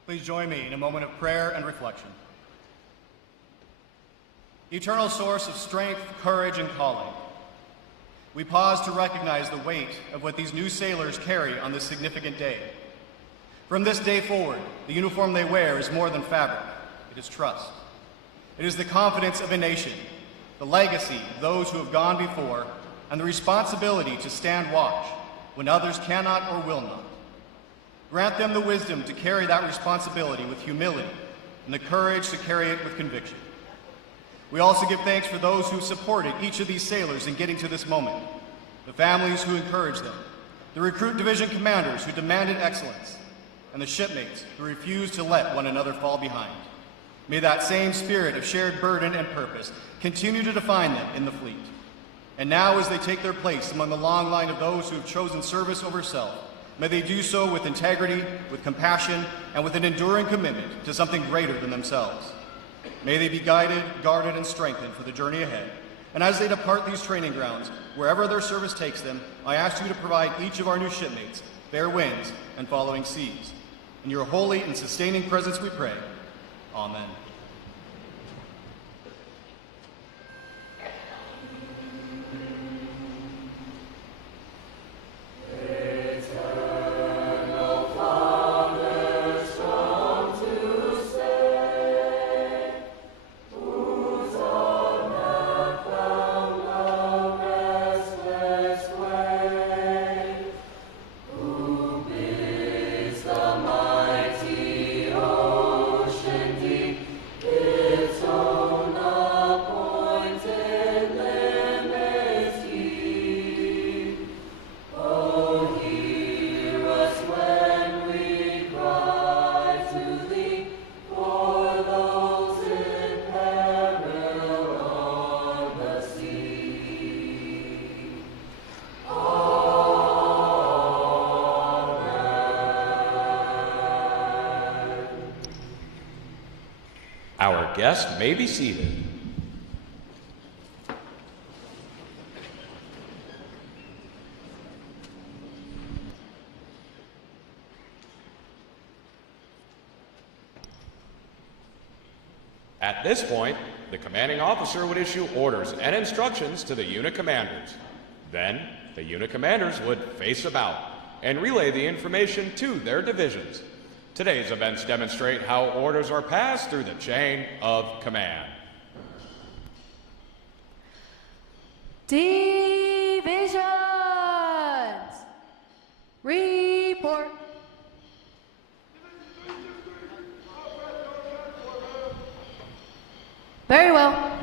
Please join me in a moment of prayer and reflection. Eternal source of strength, courage, and calling, we pause to recognize the weight of what these new sailors carry on this significant day. From this day forward, the uniform they wear is more than fabric. It is trust. It is the confidence of a nation, the legacy of those who have gone before, and the responsibility to stand watch when others cannot or will not. Grant them the wisdom to carry that responsibility with humility and the courage to carry it with conviction. We also give thanks for those who supported each of these sailors in getting to this moment, the families who encouraged them, the recruit division commanders who demanded excellence, and the shipmates who refused to let one another fall behind. May that same spirit of shared burden and purpose continue to define them in the fleet. And now, as they take their place among the long line of those who have chosen service over self, May they do so with integrity, with compassion, and with an enduring commitment to something greater than themselves. May they be guided, guarded, and strengthened for the journey ahead. And as they depart these training grounds, wherever their service takes them, I ask you to provide each of our new shipmates fair winds and following seas. In your holy and sustaining presence we pray. Amen. Our guest may be seated. At this point, the commanding officer would issue orders and instructions to the unit commanders. Then, the unit commanders would face about and relay the information to their divisions. Today's events demonstrate how orders are passed through the chain of command. Divisions! Report! Very well.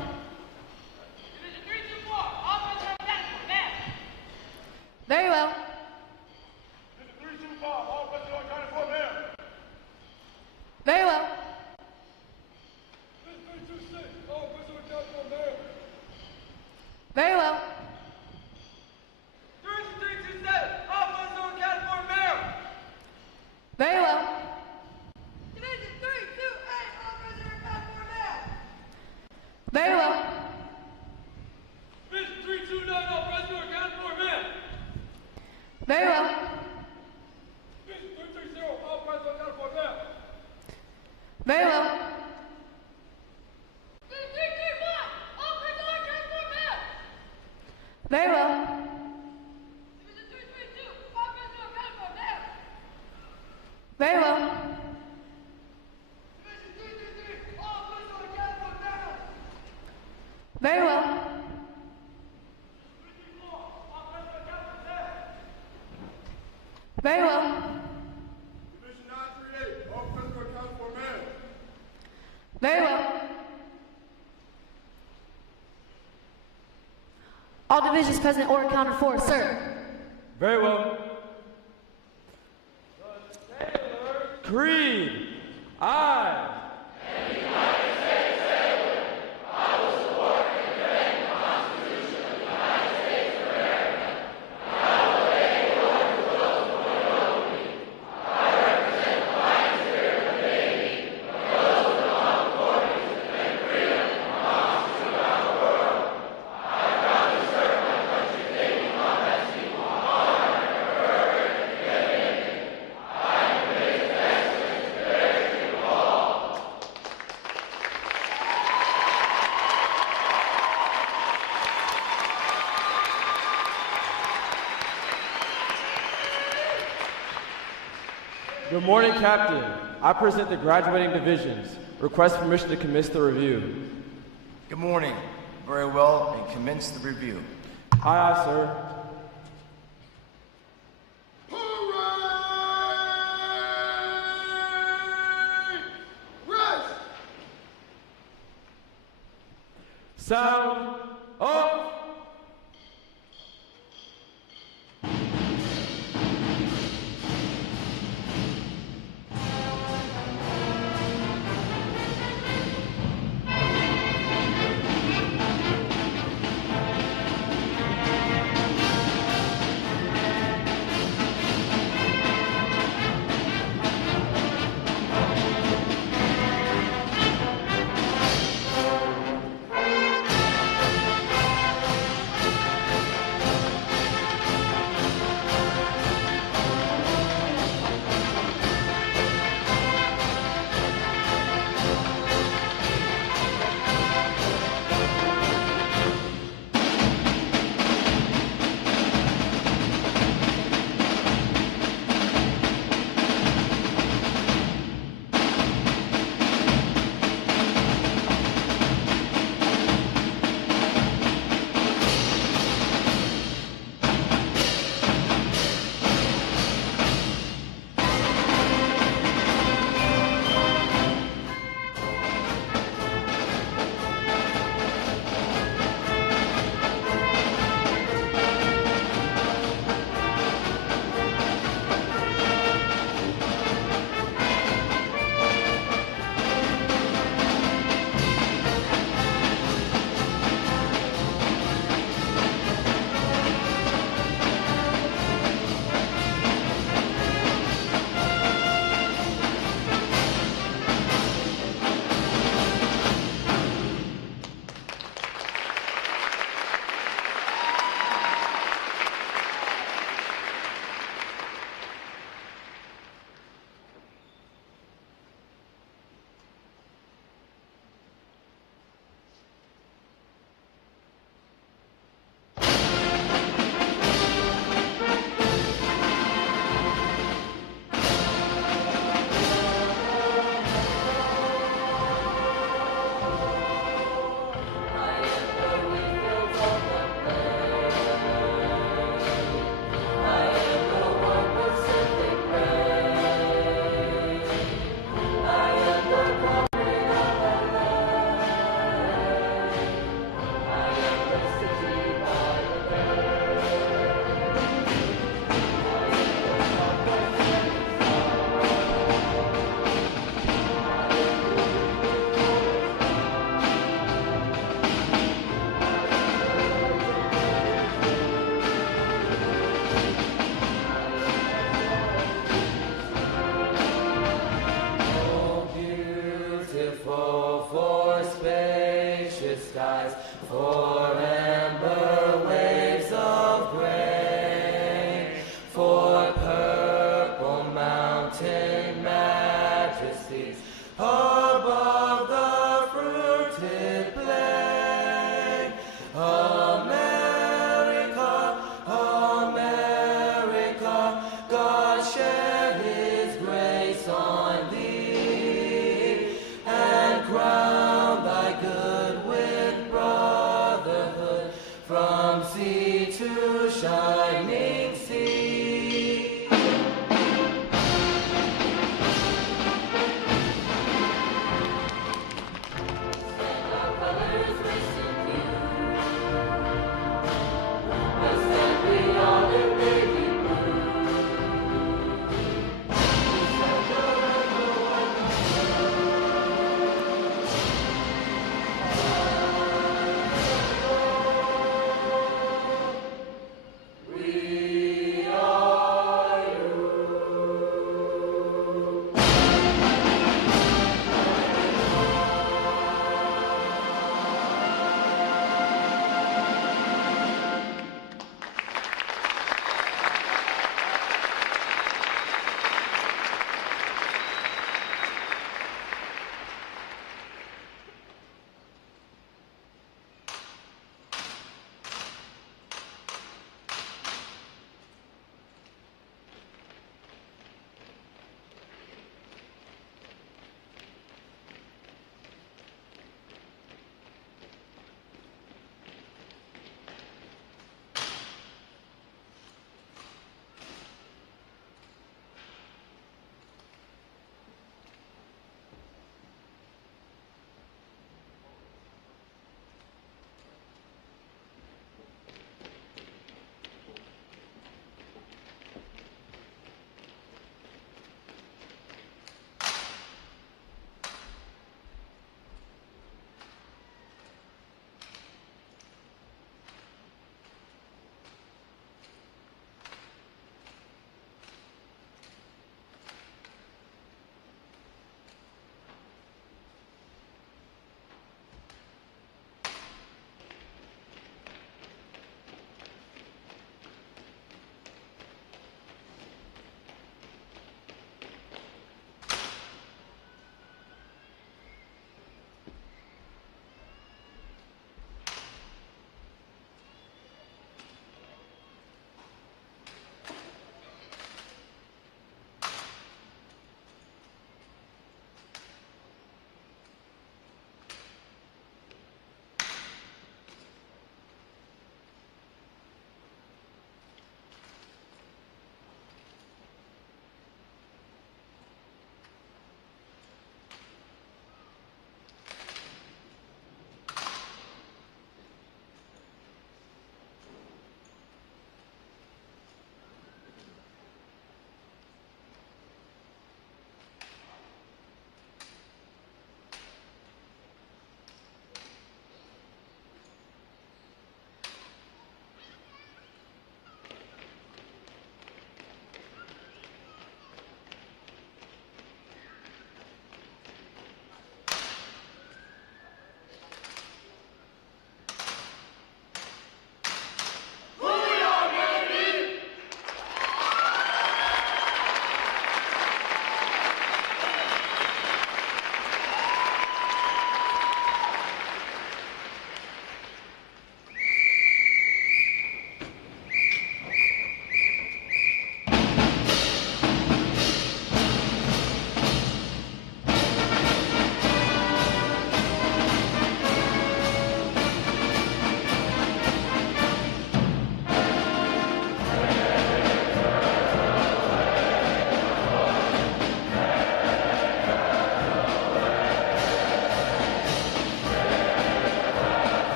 Very well. Very well. Very well. Very well. Very well. Very well. Very well. Very well. Very well. Very well. Very well. Very well. All divisions present or accounted for, sir. Very well. Creed. I. Good morning, Captain. I present the graduating divisions. Request permission to commence the review. Good morning. Very well, and commence the review. Aye, aye, sir. Sound off!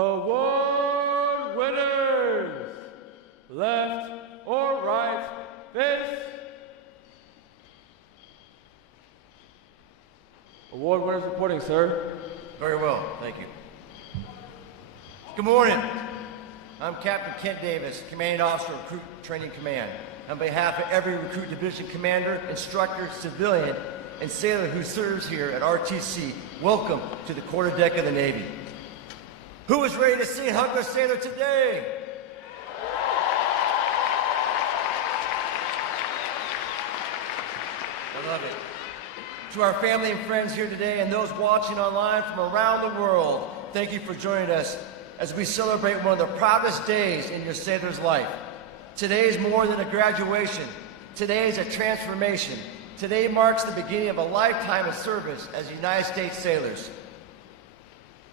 Award winners! Left or right, face. Award winners reporting, sir. Very well, thank you. Good morning. I'm Captain Kent Davis, Commanding Officer of Recruit Training Command. On behalf of every Recruit Division Commander, Instructor, Civilian, and Sailor who serves here at RTC, welcome to the quarterdeck of the Navy. Who is ready to see and hug their sailor today? I love it. To our family and friends here today and those watching online from around the world, thank you for joining us as we celebrate one of the proudest days in your sailor's life. Today is more than a graduation. Today is a transformation. Today marks the beginning of a lifetime of service as United States sailors.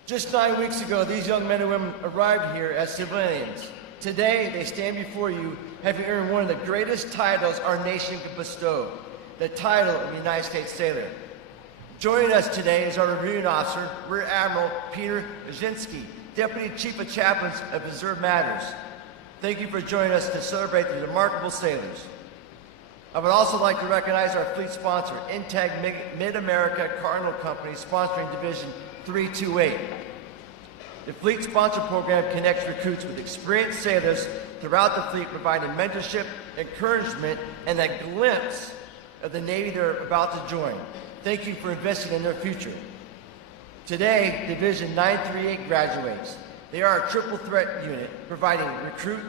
Just 9 weeks ago, these young men and women arrived here as civilians. Today, they stand before you having earned one of the greatest titles our nation could bestow, the title of United States Sailor. Joining us today is our reviewing officer, Rear Admiral Peter Baczynski, Deputy Chief of Chaplains of Reserve Matters. Thank you for joining us to celebrate the remarkable sailors. I would also like to recognize our fleet sponsor, Integ Mid-America Cardinal Company, sponsoring Division 328. The Fleet Sponsor Program connects recruits with experienced sailors throughout the fleet, providing mentorship, encouragement, and a glimpse of the Navy they're about to join. Thank you for investing in their future. Today, Division 938 graduates. They are a triple threat unit, providing recruit,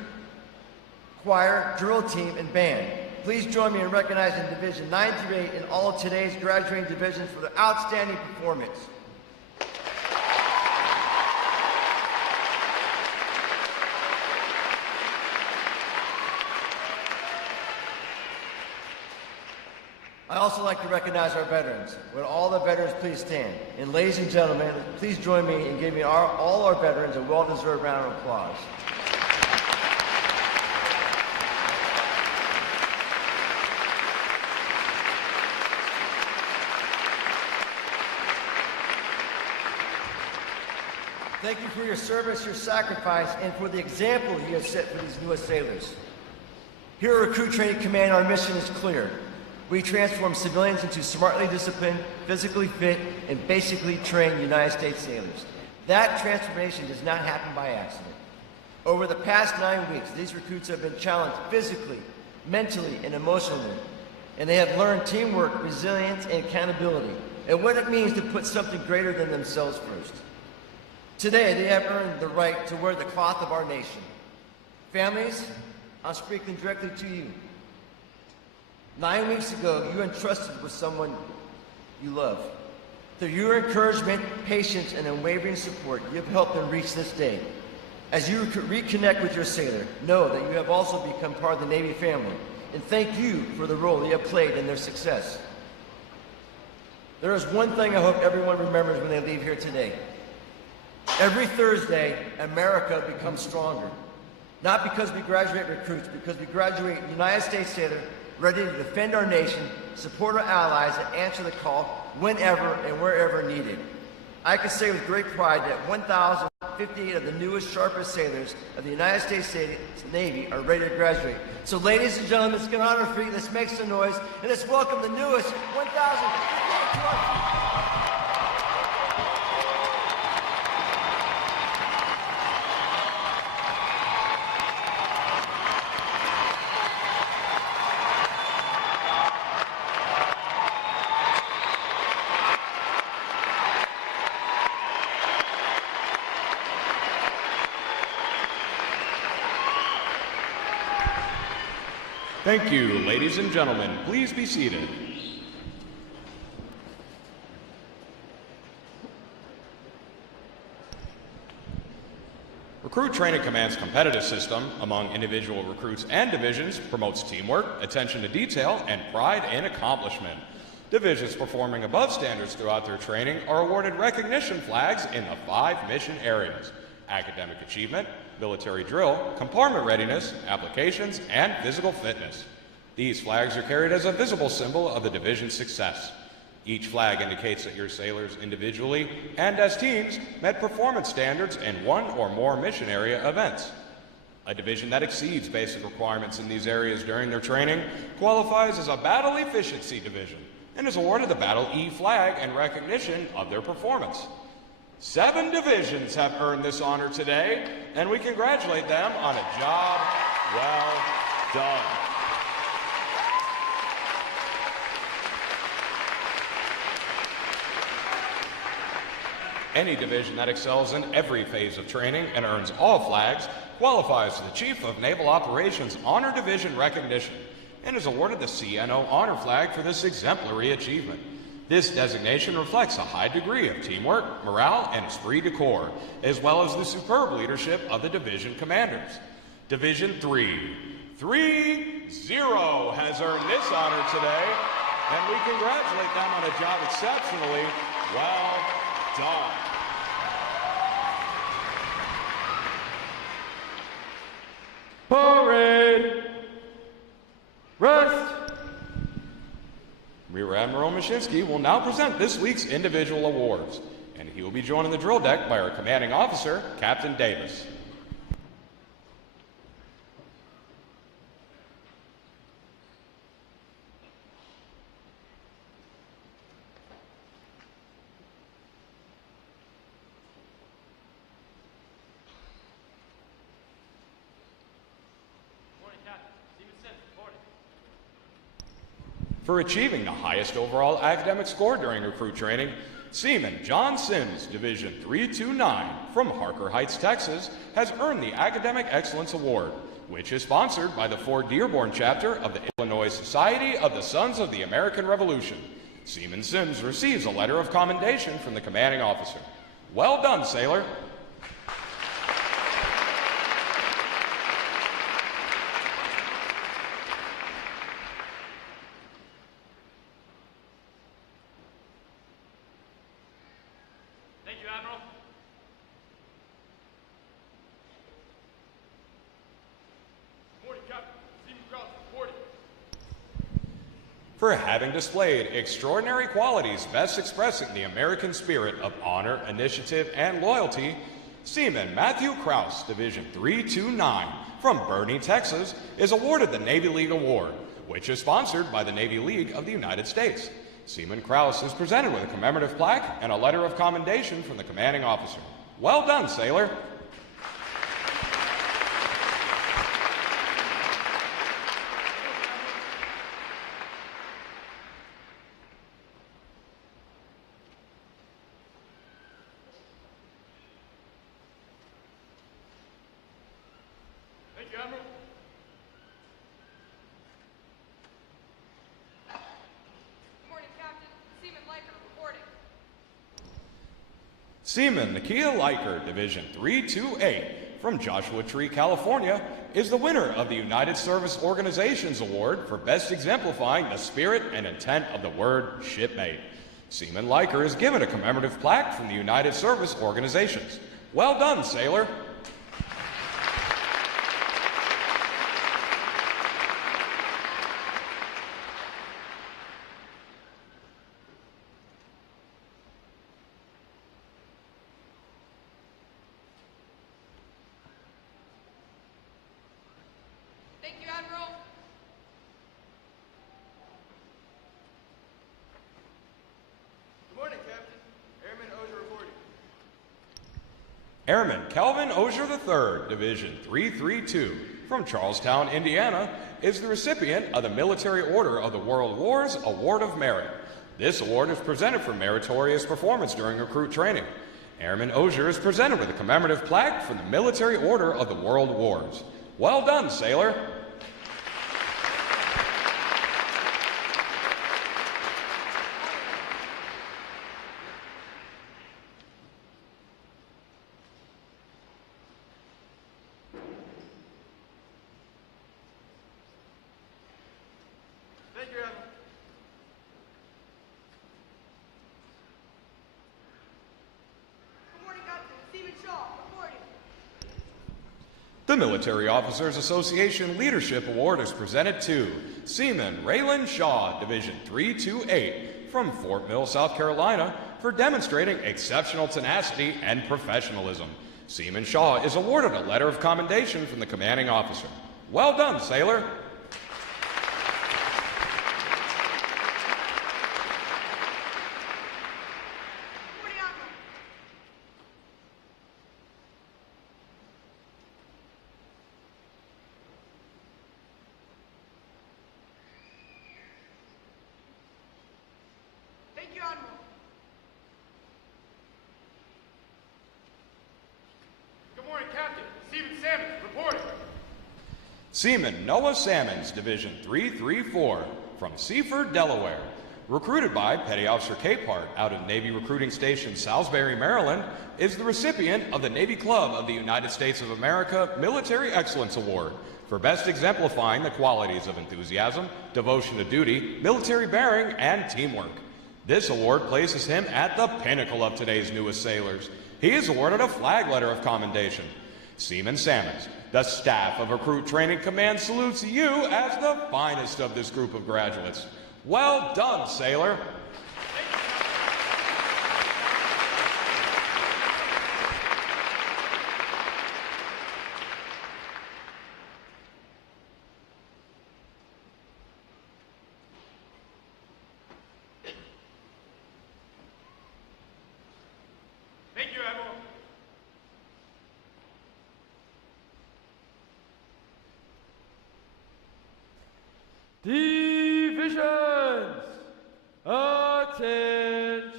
choir, drill team, and band. Please join me in recognizing Division 938 and all of today's graduating divisions for their outstanding performance. I also like to recognize our veterans. Would all the veterans please stand? And ladies and gentlemen, please join me in giving all our veterans a well-deserved round of applause. Thank you for your service, your sacrifice, and for the example you have set for these newest sailors. Here at Recruit Training Command, our mission is clear. We transform civilians into smartly disciplined, physically fit, and basically trained United States sailors. That transformation does not happen by accident. Over the past 9 weeks, these recruits have been challenged physically, mentally, and emotionally, and they have learned teamwork, resilience, and accountability, and what it means to put something greater than themselves first. Today, they have earned the right to wear the cloth of our nation. Families, I'm speaking directly to you. 9 weeks ago, you entrusted with someone you love. Through your encouragement, patience, and unwavering support, you have helped them reach this day. As you reconnect with your sailor, know that you have also become part of the Navy family, and thank you for the role you have played in their success. There is one thing I hope everyone remembers when they leave here today. Every Thursday, America becomes stronger. Not because we graduate recruits, because we graduate United States sailor ready to defend our nation, support our allies, and answer the call whenever and wherever needed. I can say with great pride that 1,058 of the newest, sharpest sailors of the United States Navy are ready to graduate. So ladies and gentlemen, let's get on our feet, let's make some noise, and let's welcome the newest 1,058 to our feet. Thank you, ladies and gentlemen. Please be seated. Recruit Training Command's competitive system among individual recruits and divisions promotes teamwork, attention to detail, and pride in accomplishment. Divisions performing above standards throughout their training are awarded recognition flags in the 5 mission areas: academic achievement, military drill, compartment readiness, applications, and physical fitness. These flags are carried as a visible symbol of the division's success. Each flag indicates that your sailors individually and as teams met performance standards in one or more mission area events. A division that exceeds basic requirements in these areas during their training qualifies as a Battle Efficiency Division and is awarded the Battle E flag in recognition of their performance. 7 divisions have earned this honor today, and we congratulate them on a job well done. Any division that excels in every phase of training and earns all flags qualifies to the Chief of Naval Operations Honor Division recognition and is awarded the CNO Honor Flag for this exemplary achievement. This designation reflects a high degree of teamwork, morale, and esprit de corps, as well as the superb leadership of the division commanders. Division 3-0 has earned this honor today, and we congratulate them on a job exceptionally well done. Parade! Rest! Rear Admiral Mashinsky will now present this week's individual awards, and he will be joined on the drill deck by our commanding officer, Captain Davis. For achieving the highest overall academic score during recruit training, Seaman John Sims, Division 329 from Harker Heights, Texas, has earned the Academic Excellence Award, which is sponsored by the Fort Dearborn chapter of the Illinois Society of the Sons of the American Revolution. Seaman Sims receives a letter of commendation from the commanding officer. Well done, sailor. For having displayed extraordinary qualities best expressing the American spirit of honor, initiative, and loyalty, Seaman Matthew Krause, Division 329 from Boerne, Texas, is awarded the Navy League Award, which is sponsored by the Navy League of the United States. Seaman Krause is presented with a commemorative plaque and a letter of commendation from the commanding officer. Well done, sailor. Seaman Nakia Liker, Division 328 from Joshua Tree, California, is the winner of the United Service Organizations Award for best exemplifying the spirit and intent of the word shipmate. Seaman Liker is given a commemorative plaque from the United Service Organizations. Well done, sailor. Airman Calvin Osier III, Division 332, from Charlestown, Indiana, is the recipient of the Military Order of the World War's Award of Merit. This award is presented for meritorious performance during recruit training. Airman Osier is presented with a commemorative plaque from the Military Order of the World Wars. Well done, sailor. The Military Officers Association Leadership Award is presented to Seaman Raylan Shaw, Division 328, from Fort Mill, South Carolina, for demonstrating exceptional tenacity and professionalism. Seaman Shaw is awarded a letter of commendation from the commanding officer. Well done, sailor. Seaman Noah Salmons, Division 334, from Seaford, Delaware. Recruited by Petty Officer Capehart out of Navy Recruiting Station Salisbury, Maryland, is the recipient of the Navy Club of the United States of America Military Excellence Award for best exemplifying the qualities of enthusiasm, devotion to duty, military bearing, and teamwork. This award places him at the pinnacle of today's newest sailors. He is awarded a flag letter of commendation. Seaman Salmons, the staff of Recruit Training Command salutes you as the finest of this group of graduates. Well done, sailor. Thank you, Admiral. Divisions, attention.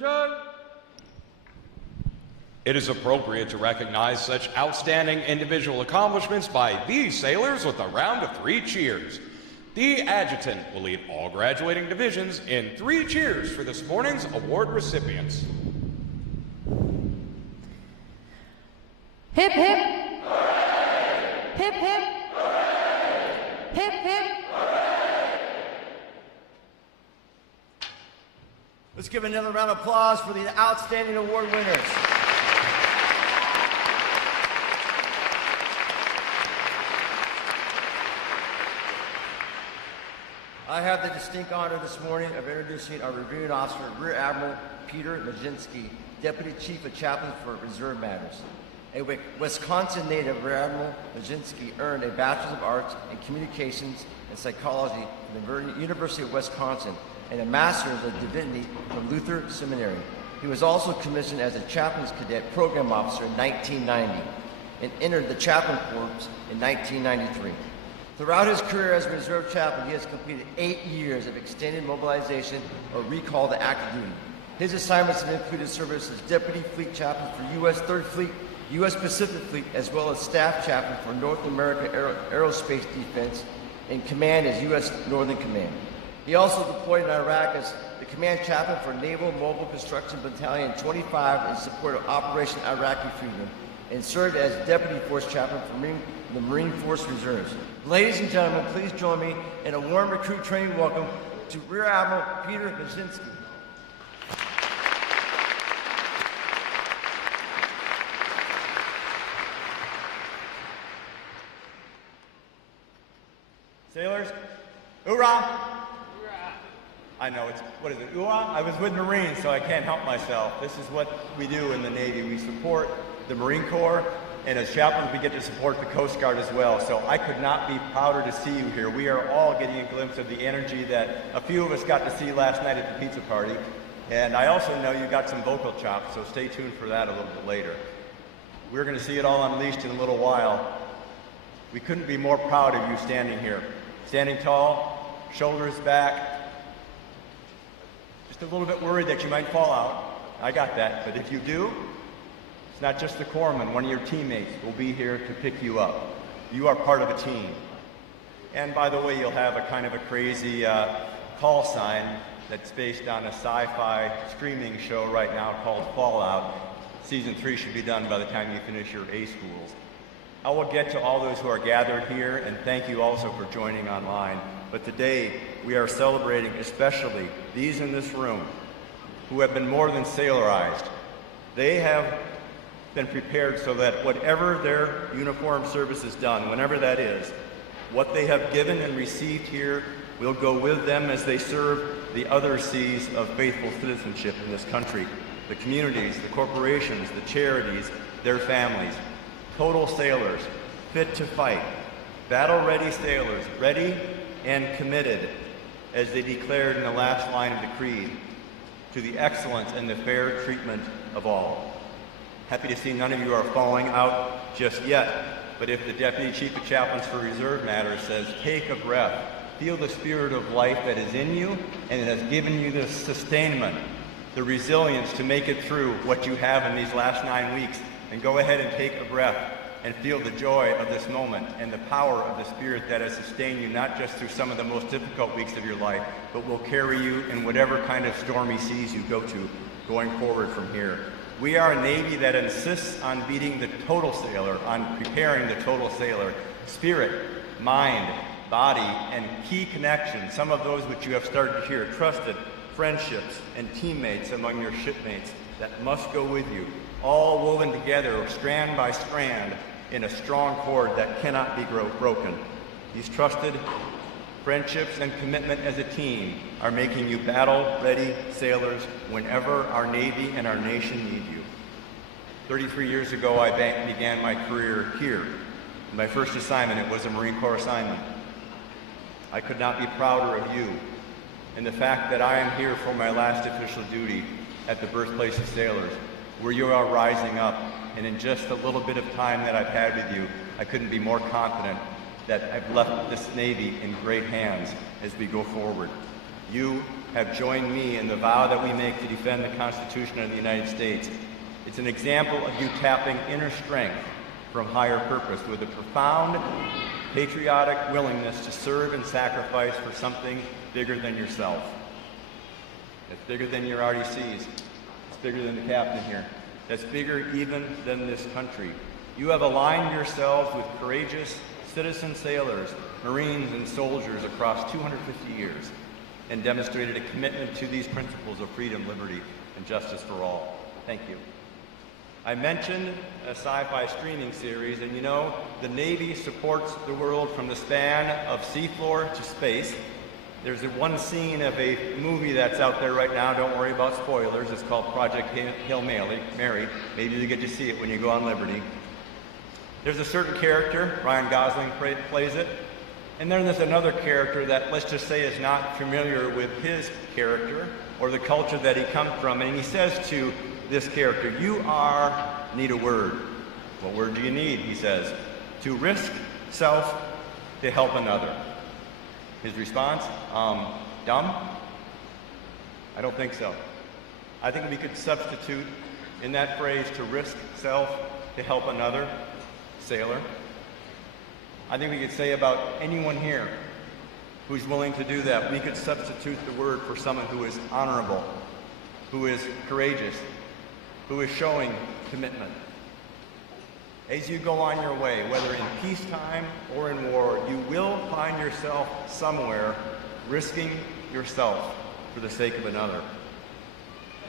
It is appropriate to recognize such outstanding individual accomplishments by these sailors with a round of 3 cheers. The adjutant will lead all graduating divisions in 3 cheers for this morning's award recipients. Hip hip. Hooray! Hip hip. Hooray! Hip hip. Let's give another round of applause for the outstanding award winners. I have the distinct honor this morning of introducing our reviewing officer, Rear Admiral Peter Majinski, Deputy Chief of Chaplains for Reserve Matters. A Wisconsin native, Rear Admiral Majinski earned a Bachelor's of Arts in Communications and Psychology from the University of Wisconsin and a Master's of Divinity from Luther Seminary. He was also commissioned as a Chaplains Cadet Program Officer in 1990 and entered the Chaplain Corps in 1993. Throughout his career as a reserve chaplain, he has completed 8 years of extended mobilization or recall to active duty. His assignments have included service as Deputy Fleet Chaplain for U.S. 3rd Fleet, U.S. Pacific Fleet, as well as Staff Chaplain for North American Aerospace Defense, and command as U.S. Northern Command. He also deployed in Iraq as the Command Chaplain for Naval Mobile Construction Battalion 25 in support of Operation Iraqi Freedom, and served as Deputy Force Chaplain for the Marine Force Reserves. Ladies and gentlemen, please join me in a warm recruit training welcome to Rear Admiral Peter Majinski. Sailors, hoorah! I know, it's, what is it, hoorah? I was with Marines, so I can't help myself. This is what we do in the Navy. We support the Marine Corps, and as chaplains, we get to support the Coast Guard as well. So I could not be prouder to see you here. We are all getting a glimpse of the energy that a few of us got to see last night at the pizza party. And I also know you got some vocal chops, so stay tuned for that a little bit later. We're going to see it all unleashed in a little while. We couldn't be more proud of you standing here. Standing tall, shoulders back. Just a little bit worried that you might fall out. I got that, but if you do, it's not just the corpsman. One of your teammates will be here to pick you up. You are part of a team. And by the way, you'll have a kind of a crazy call sign that's based on a sci-fi streaming show right now called Fallout. Season 3 should be done by the time you finish your A schools. I will get to all those who are gathered here, and thank you also for joining online. But today, we are celebrating especially these in this room who have been more than sailorized. They have been prepared so that whatever their uniform service is done, whenever that is, What they have given and received here will go with them as they serve the other C's of faithful citizenship in this country: the communities, the corporations, the charities, their families. Total sailors, fit to fight, battle-ready sailors, ready and committed, as they declared in the last line of the creed, to the excellence and the fair treatment of all. Happy to see none of you are falling out just yet, but if the Deputy Chief of Chaplains for Reserve Matters says, take a breath, feel the spirit of life that is in you, and it has given you the sustainment, the resilience to make it through what you have in these last 9 weeks, and go ahead and take a breath and feel the joy of this moment and the power of the Spirit that has sustained you not just through some of the most difficult weeks of your life, but will carry you in whatever kind of stormy seas you go to going forward from here. We are a Navy that insists on beating the total sailor, on preparing the total sailor. Spirit, mind, body, and key connections, some of those which you have started to hear, trusted friendships and teammates among your shipmates that must go with you, all woven together strand by strand in a strong cord that cannot be broken. These trusted friendships and commitment as a team are making you battle-ready sailors whenever our Navy and our nation need you. 33 years ago, I began my career here. My first assignment, it was a Marine Corps assignment. I could not be prouder of you and the fact that I am here for my last official duty at the birthplace of sailors, where you are rising up. And in just a little bit of time that I've had with you, I couldn't be more confident that I've left this Navy in great hands as we go forward. You have joined me in the vow that we make to defend the Constitution of the United States. It's an example of you tapping inner strength from higher purpose with a profound patriotic willingness to serve and sacrifice for something bigger than yourself. It's bigger than your RTCs. It's bigger than the captain here. That's bigger even than this country. You have aligned yourselves with courageous citizen sailors, Marines, and soldiers across 250 years and demonstrated a commitment to these principles of freedom, liberty, and justice for all. Thank you. I mentioned a sci-fi streaming series, and you know, the Navy supports the world from the span of seafloor to space. There's one scene of a movie that's out there right now, don't worry about spoilers, it's called Project Hail Mary. Maybe you get to see it when you go on Liberty. There's a certain character, Ryan Gosling plays it, and then there's another character that, let's just say, is not familiar with his character or the culture that he comes from, and he says to this character, you need a word. What word do you need? He says, to risk self to help another. His response, dumb? I don't think so. I think we could substitute in that phrase, to risk self to help another, sailor. I think we could say about anyone here who's willing to do that, we could substitute the word for someone who is honorable, who is courageous, who is showing commitment. As you go on your way, whether in peacetime or in war, you will find yourself somewhere risking yourself for the sake of another.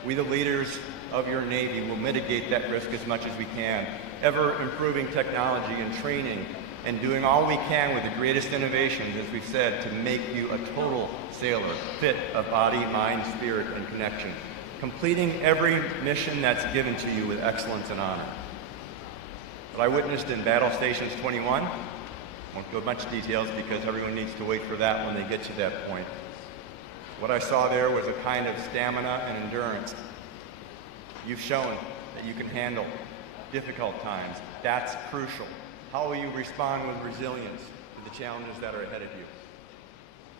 We, the leaders of your Navy, will mitigate that risk as much as we can, ever improving technology and training and doing all we can with the greatest innovations, as we've said, to make you a total sailor, fit of body, mind, spirit, and connection, completing every mission that's given to you with excellence and honor. What I witnessed in Battle Stations 21, won't go a bunch of details because everyone needs to wait for that when they get to that point. What I saw there was a kind of stamina and endurance. You've shown that you can handle difficult times. That's crucial. How will you respond with resilience to the challenges that are ahead of you?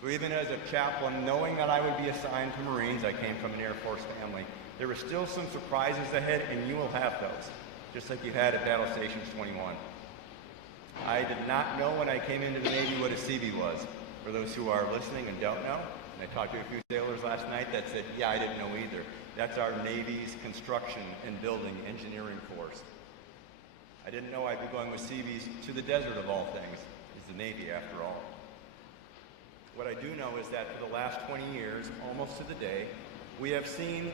So even as a chaplain, knowing that I would be assigned to Marines, I came from an Air Force family, there were still some surprises ahead, and you will have those, just like you had at Battle Stations 21. I did not know when I came into the Navy what a CB was. For those who are listening and don't know, and I talked to a few sailors last night that said, yeah, I didn't know either. That's our Navy's construction and building engineering force. I didn't know I'd be going with CBs to the desert of all things. It's the Navy after all. What I do know is that for the last 20 years, almost to the day, we have seen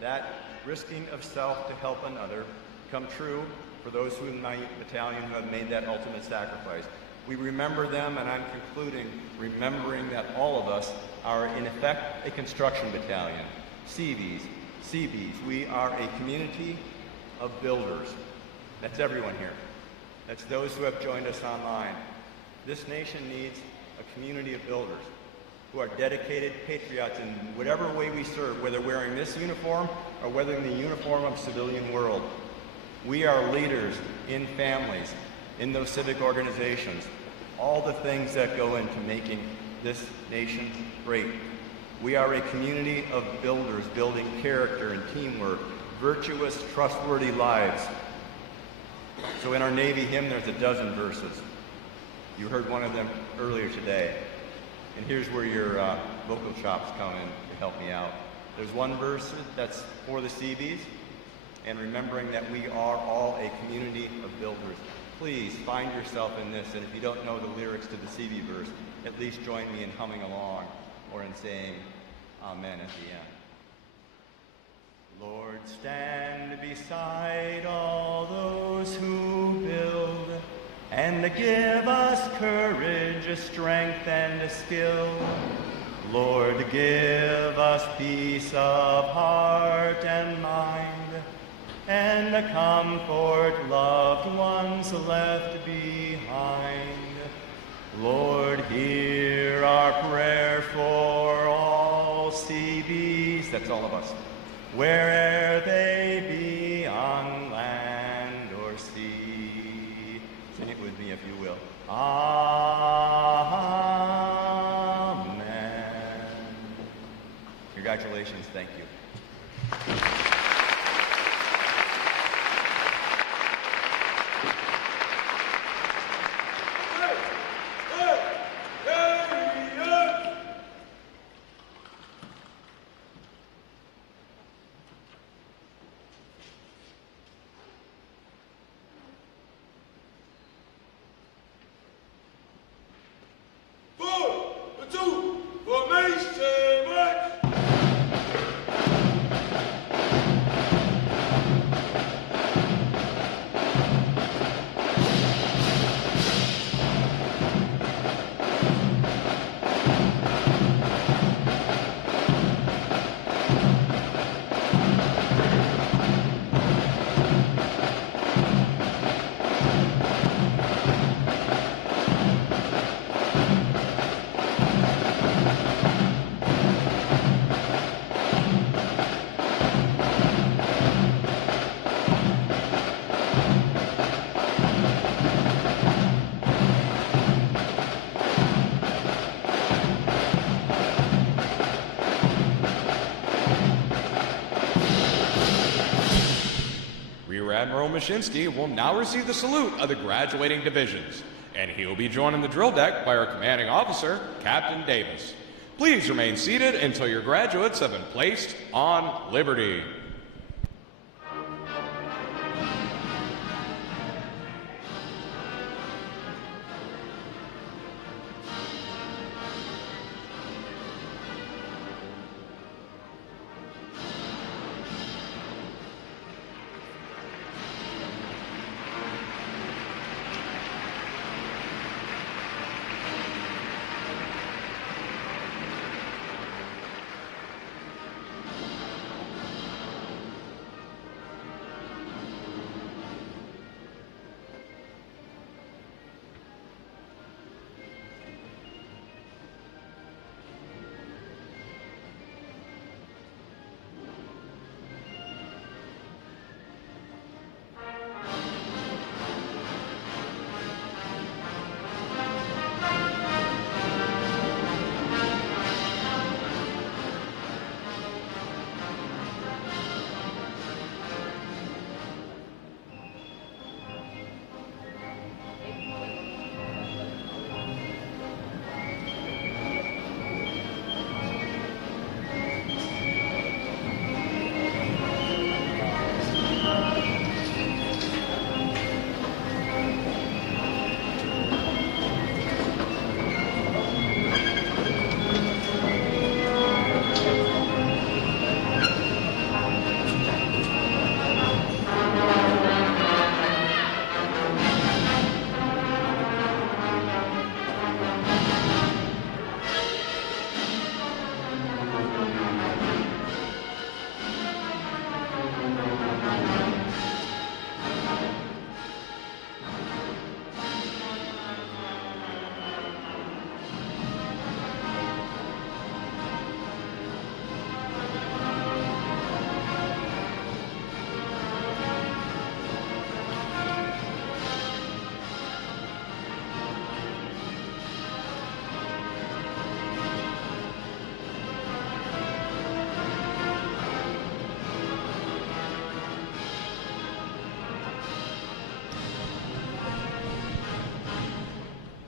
that risking of self to help another come true for those who in my battalion who have made that ultimate sacrifice. We remember them, and I'm concluding remembering that all of us are in effect a construction battalion. CBs, we are a community of builders. That's everyone here. That's those who have joined us online. This nation needs a community of builders who are dedicated patriots in whatever way we serve, whether wearing this uniform or whether in the uniform of civilian world. We are leaders in families, in those civic organizations, all the things that go into making this nation great. We are a community of builders building character and teamwork, virtuous, trustworthy lives. So in our Navy hymn, there's a dozen verses. You heard one of them earlier today. And here's where your vocal chops come in to help me out. There's one verse that's for the Seabees, and remembering that we are all a community of builders. Please find yourself in this, and if you don't know the lyrics to the Seabee verse, at least join me in humming along or in saying amen at the end. Lord, stand beside all those who build, and give us courage, strength, and skill. Lord, give us peace of heart and mind, and comfort loved ones left behind. Lord, hear our prayer for all CBs, that's all of us, where'er they be on land or sea. Sing it with me if you will. Amen. Congratulations, thank you. Admiral Mashinsky will now receive the salute of the graduating divisions, and he will be joined on the drill deck by our commanding officer, Captain Davis. Please remain seated until your graduates have been placed on liberty.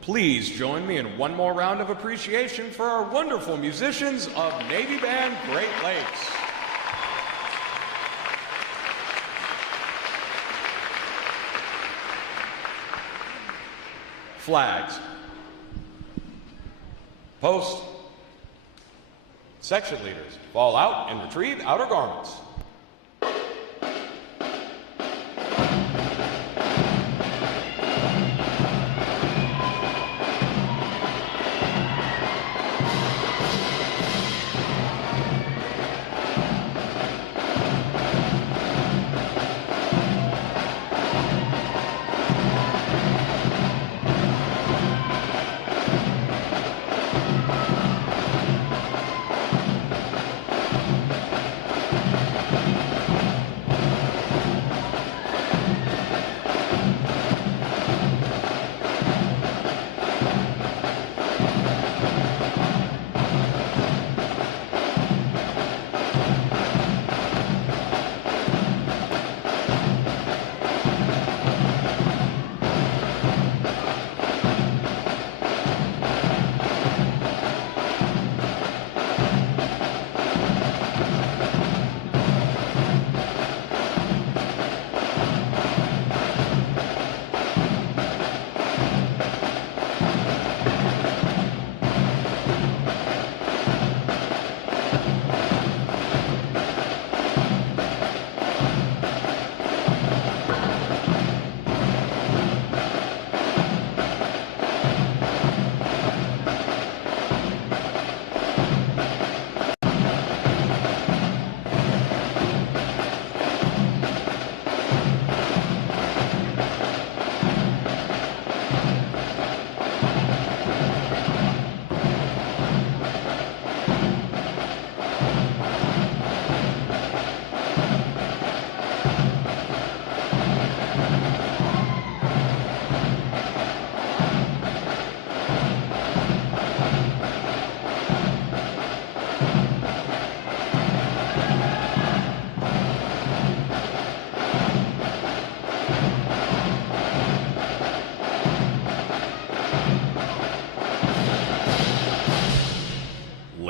Please join me in one more round of appreciation for our wonderful musicians of Navy Band Great Lakes. Flags. Post. Section leaders, fall out and retrieve outer garments.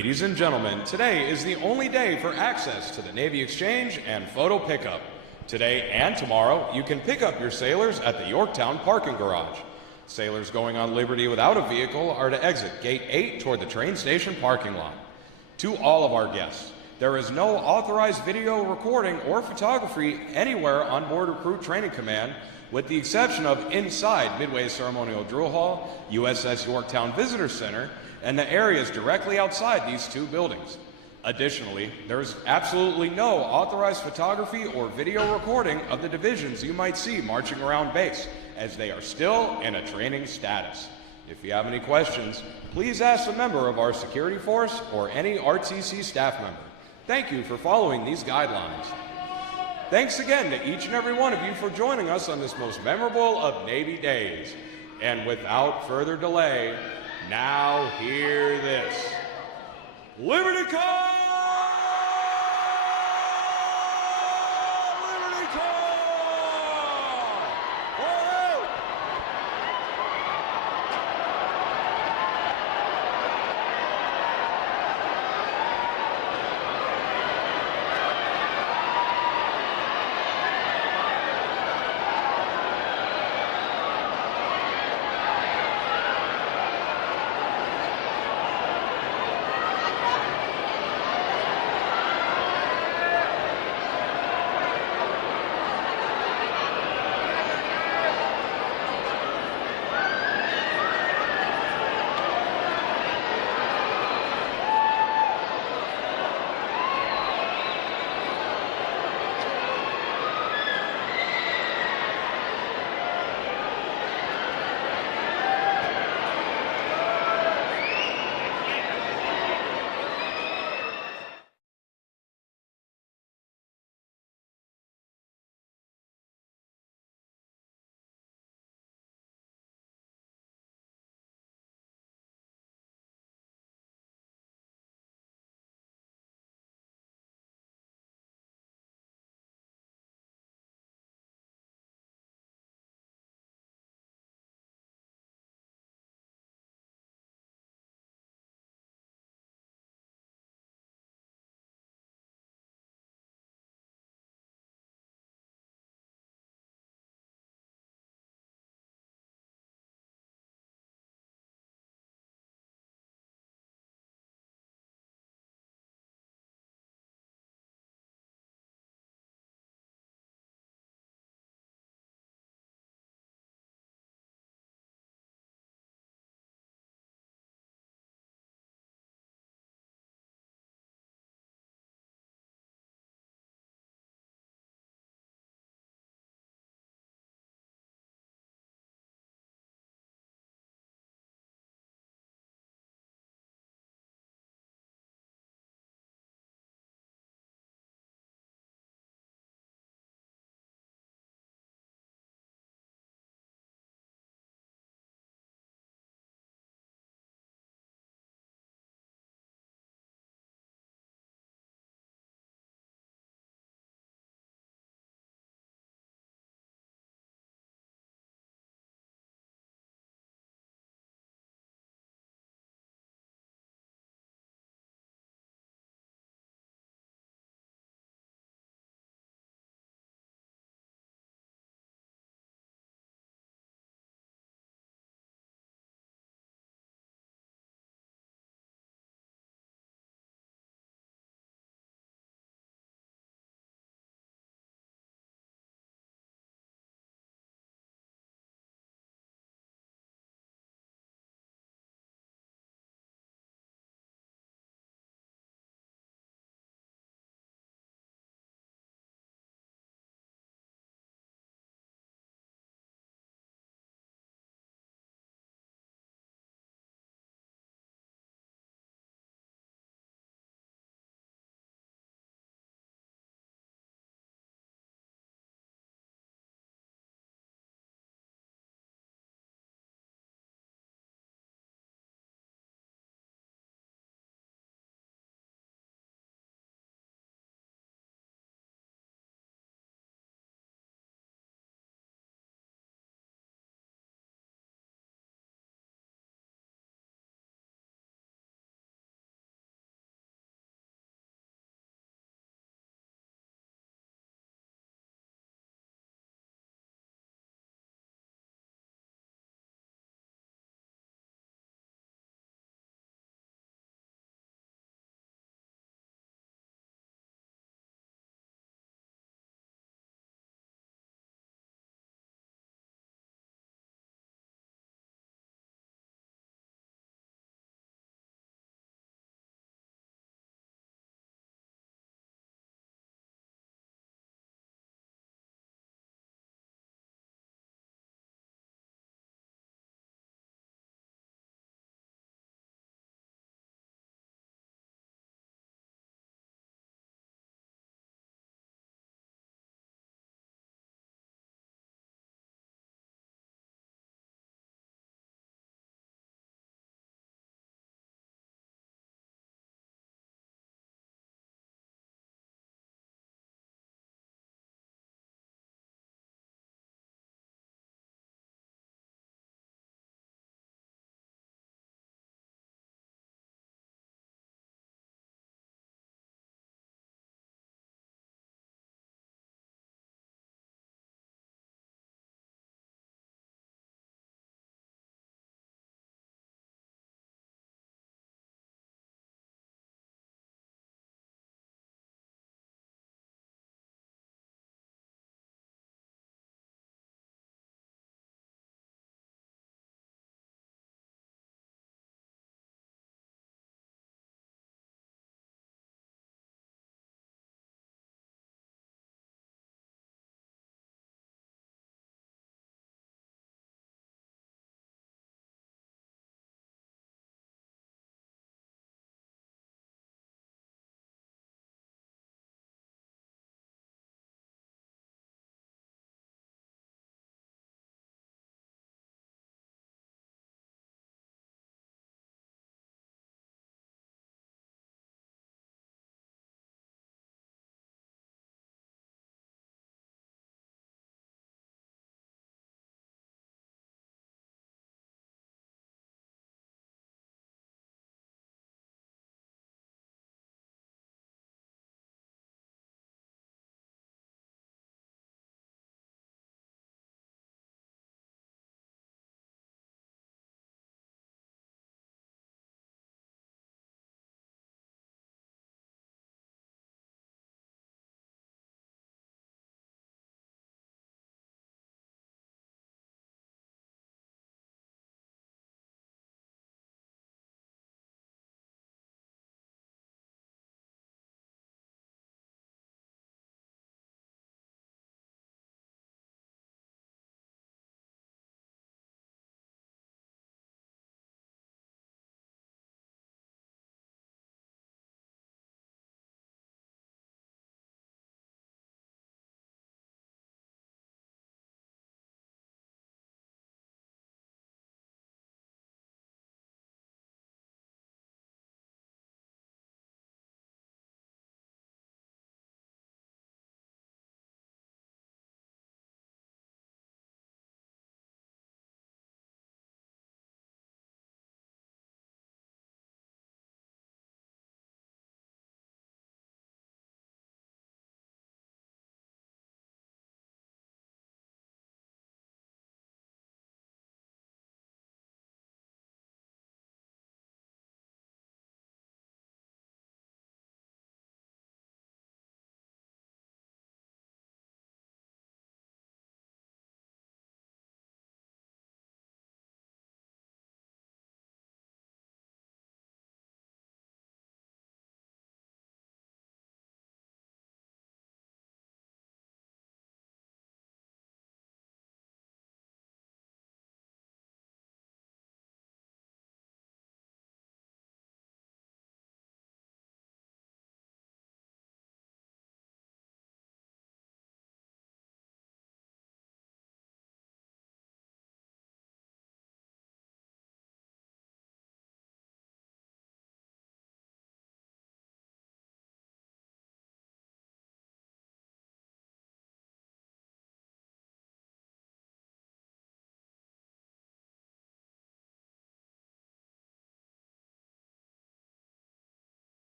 Ladies and gentlemen, today is the only day for access to the Navy Exchange and photo pickup. Today and tomorrow, you can pick up your sailors at the Yorktown parking garage. Sailors going on liberty without a vehicle are to exit Gate 8 toward the train station parking lot. To all of our guests, there is no authorized video recording or photography anywhere on board Recruit Training Command, with the exception of inside Midway Ceremonial Drill Hall, USS Yorktown Visitor Center, and the areas directly outside these two buildings. Additionally, there is absolutely no authorized photography or video recording of the divisions you might see marching around base, as they are still in a training status. If you have any questions, please ask a member of our security force or any RTC staff member. Thank you for following these guidelines. Thanks again to each and every one of you for joining us on this most memorable of Navy days. And without further delay, now hear this. Liberty Call!